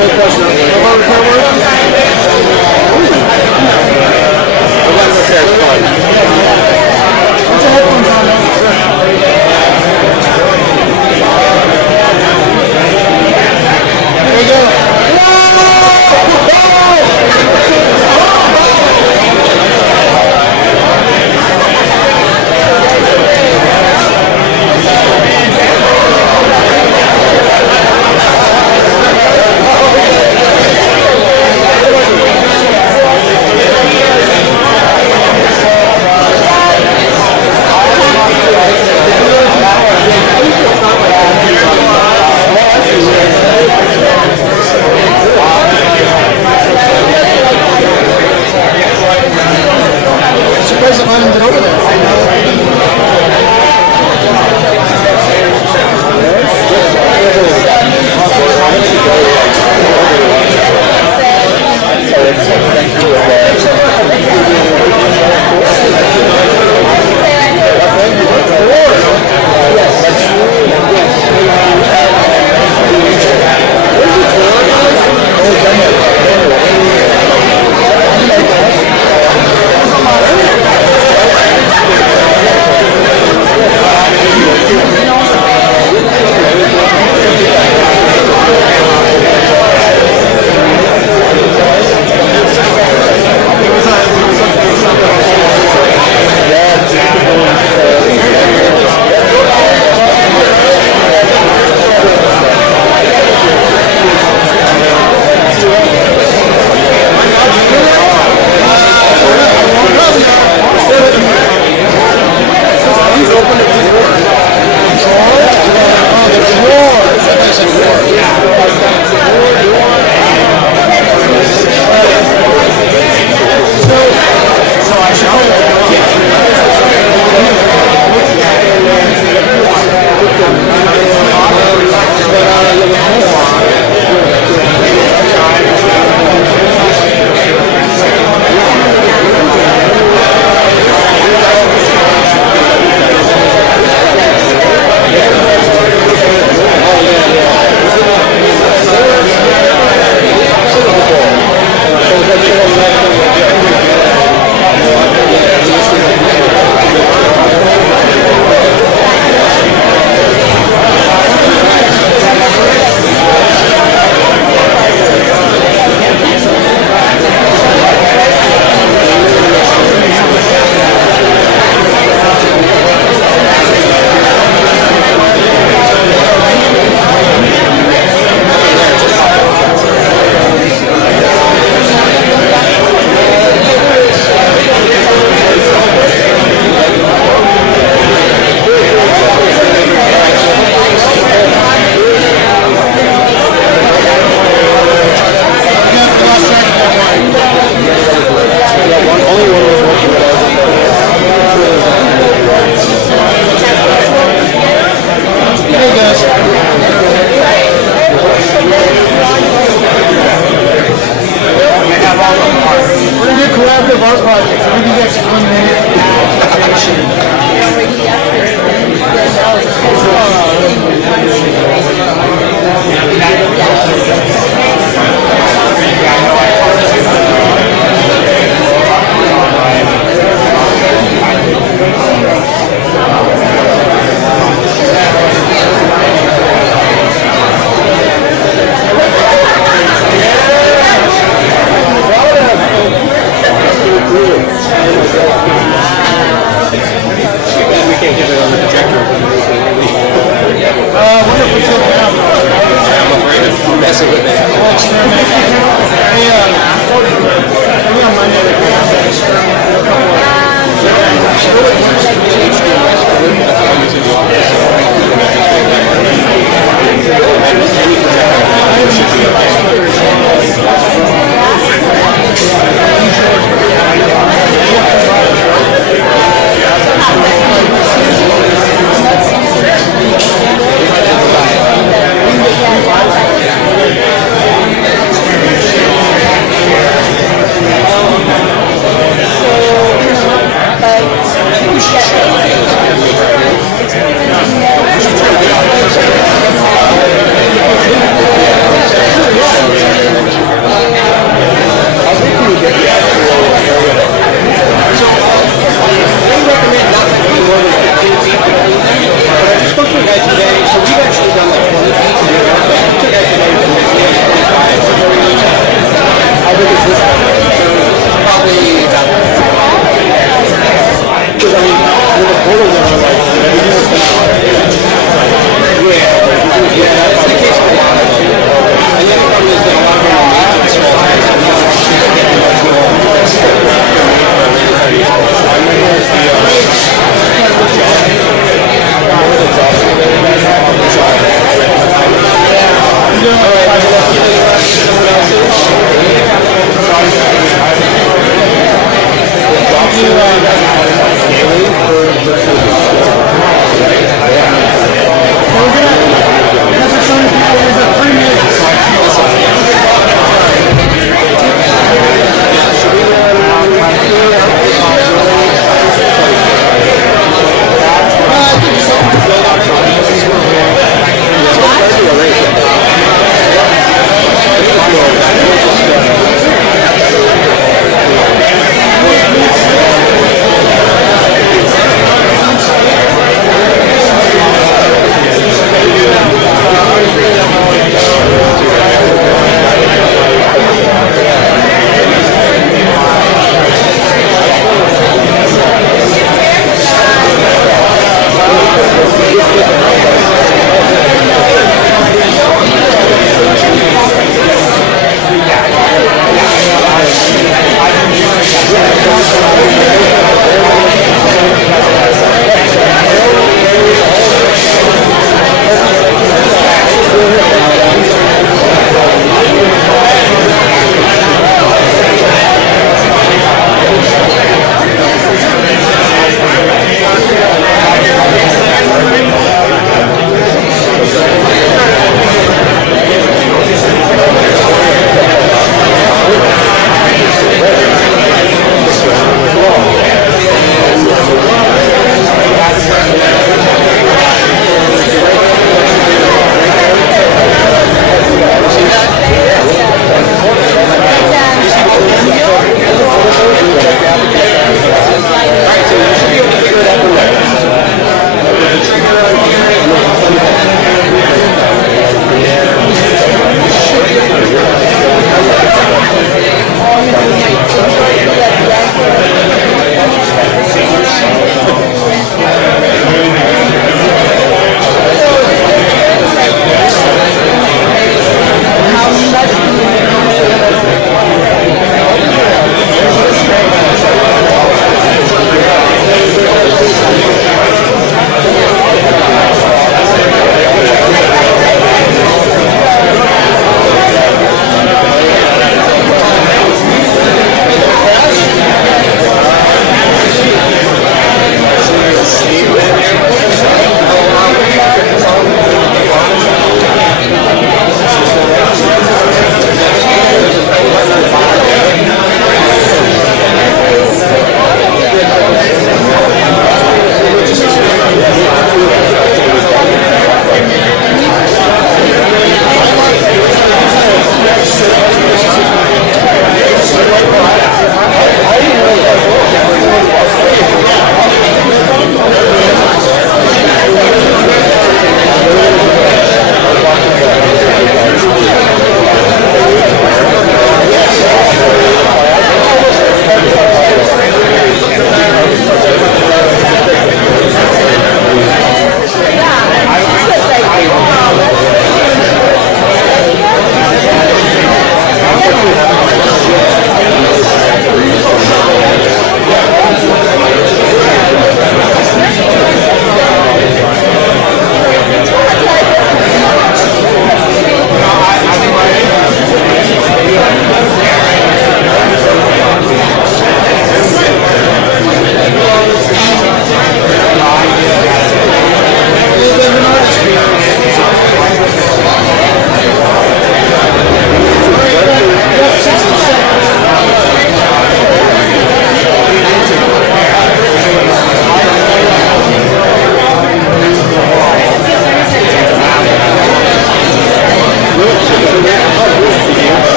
hold close enough. How about repair work? I'll let repair is fun. Put your headphones on. There you go. Surprised that mine did over there.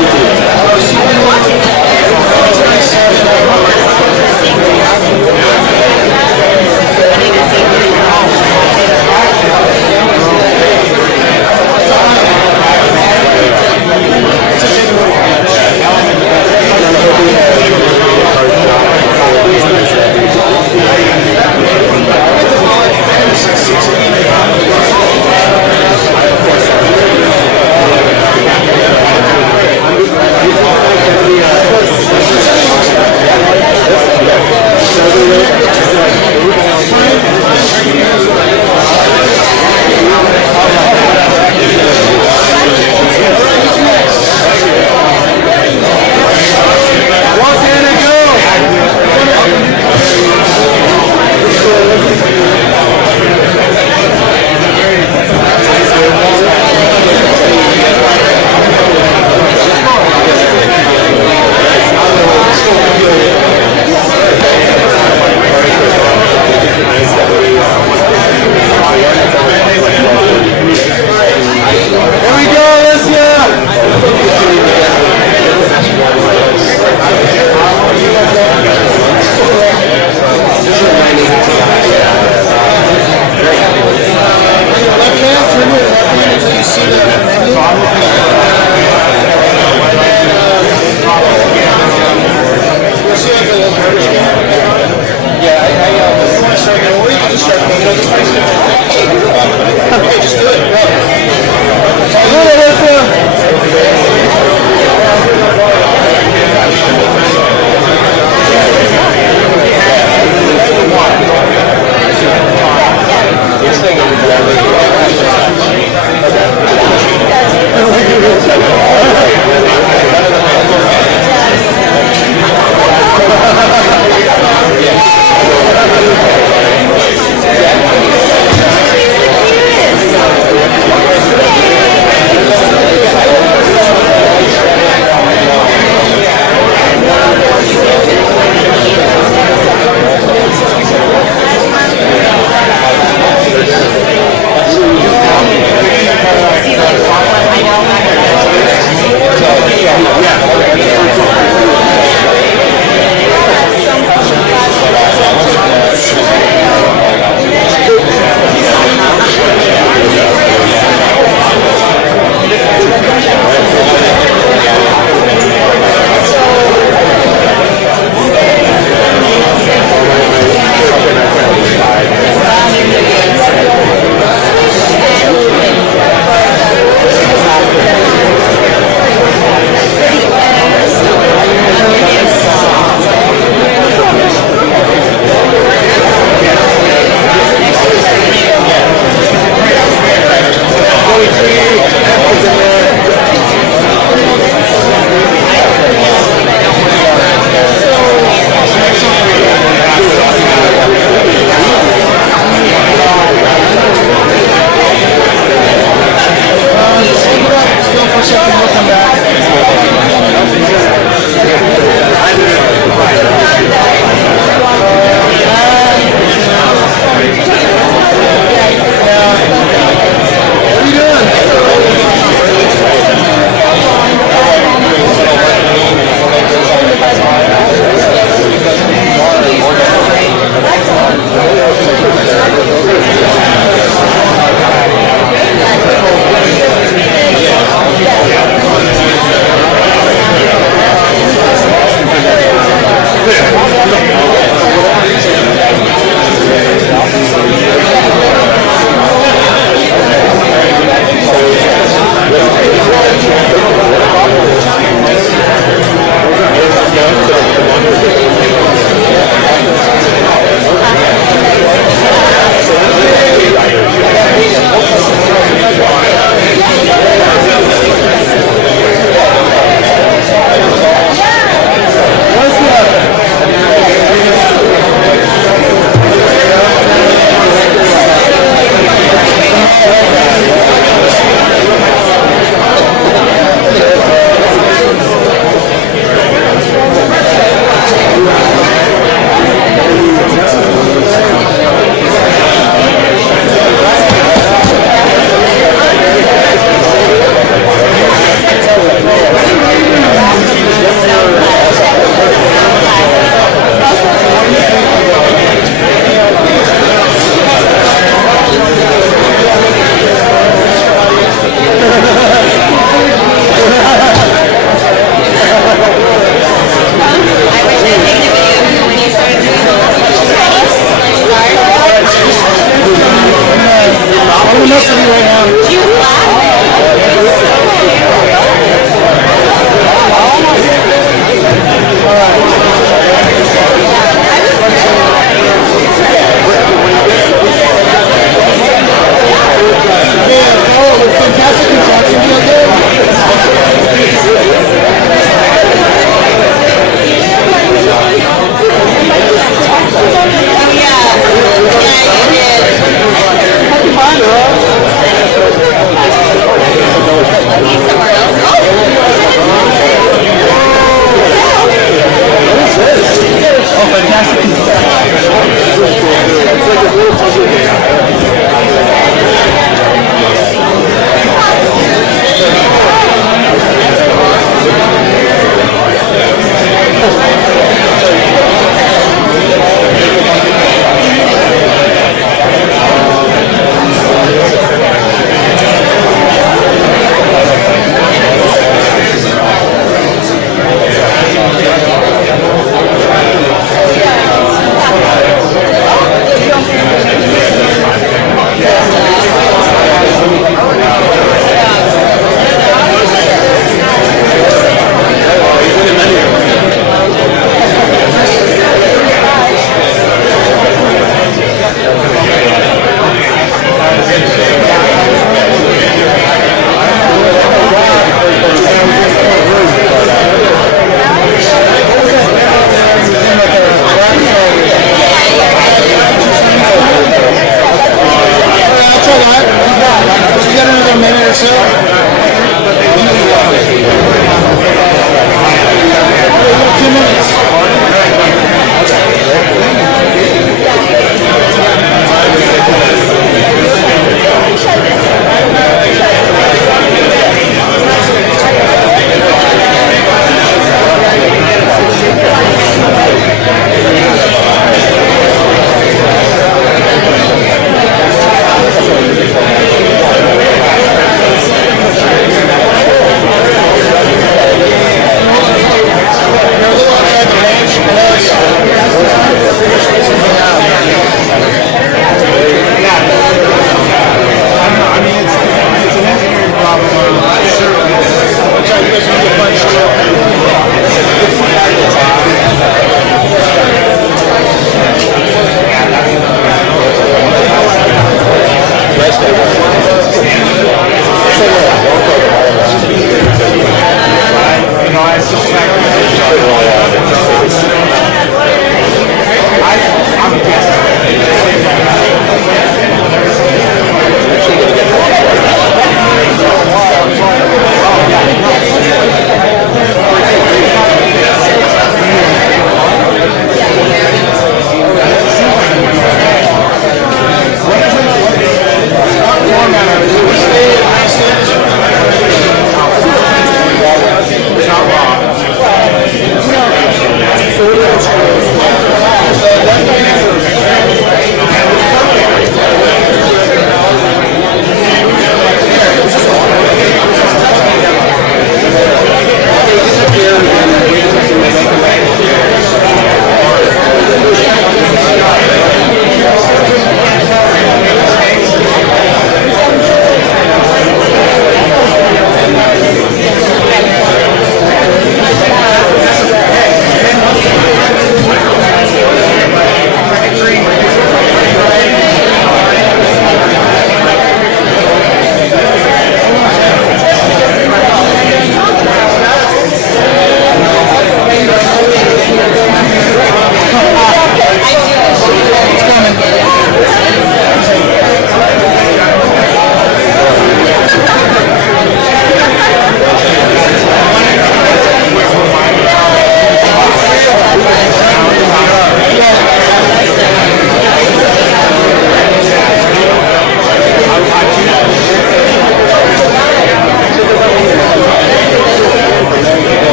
Yeah. Oh, fantastic. It's like a little puzzle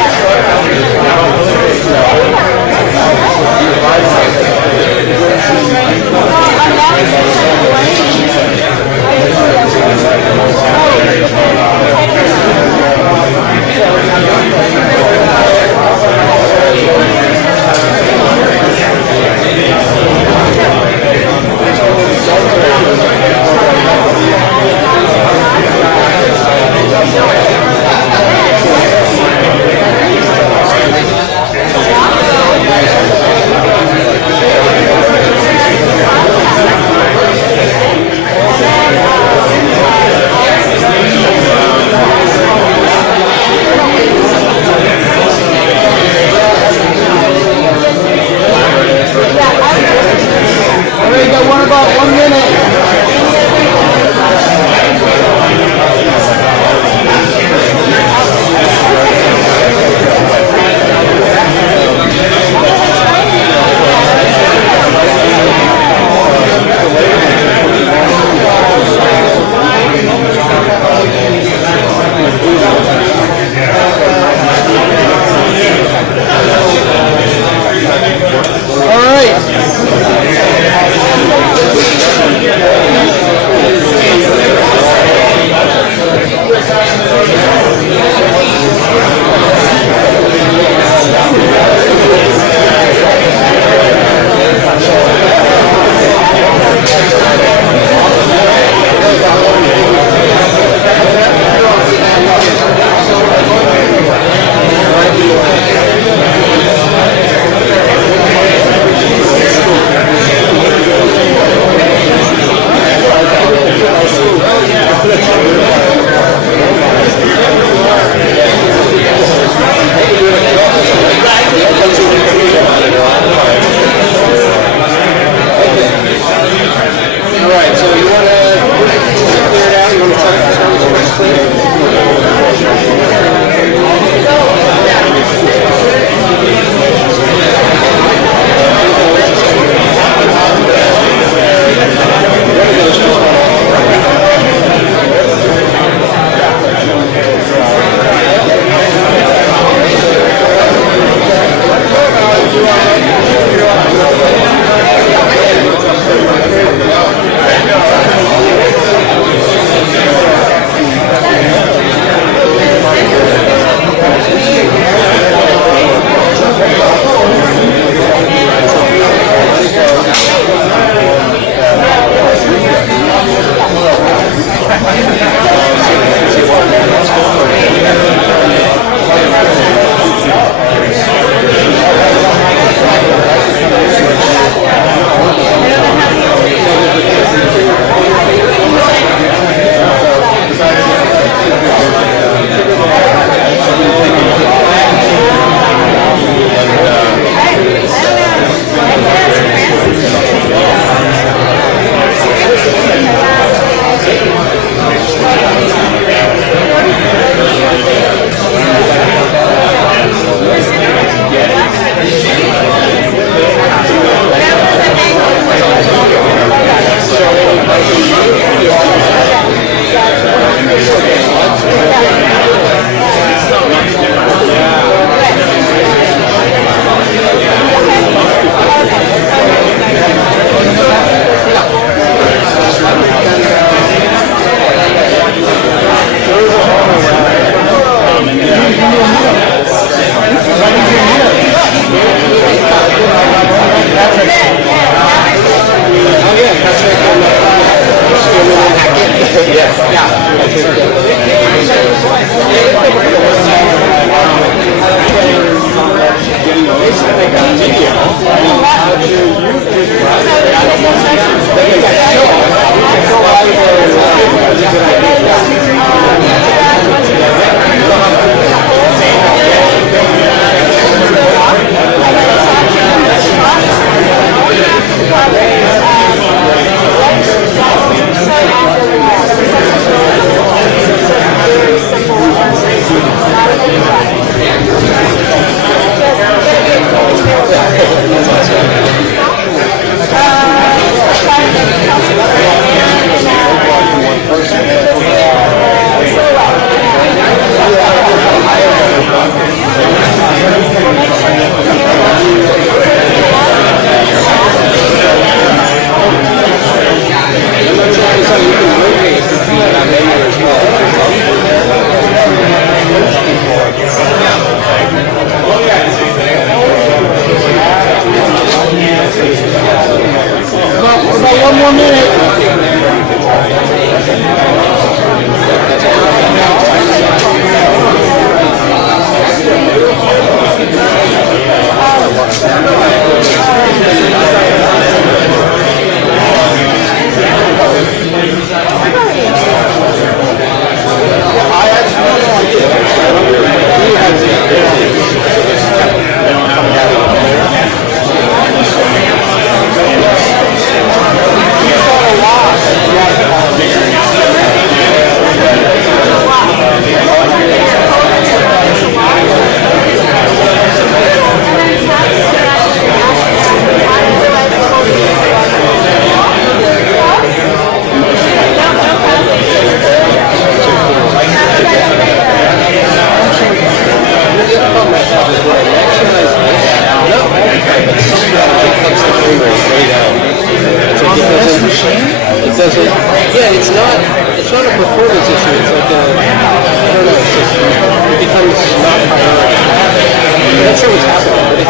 Yes.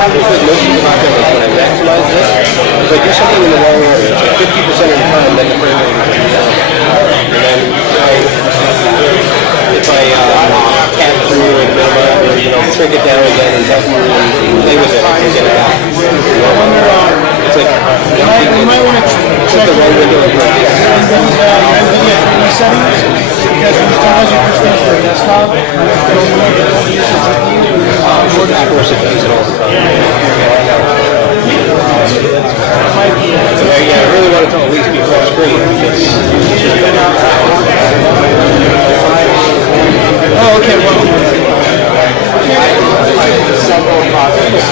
happened to put most of the content like when I maximize this, it's like you're something in the wrong order. It's like 50% of the time that the frame rate is going down. And then if I tap through and shrink it down again and definitely play with it, I can get it out. It's like you might want to check the right window and break it. NVIDIA settings, because when it tells you which one's your desktop, it'll use the GPU. Of course it does it all the time. Yeah, I really want it to at least be full screen. Oh, okay, well. Several projects.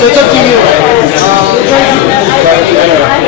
So it's up to you.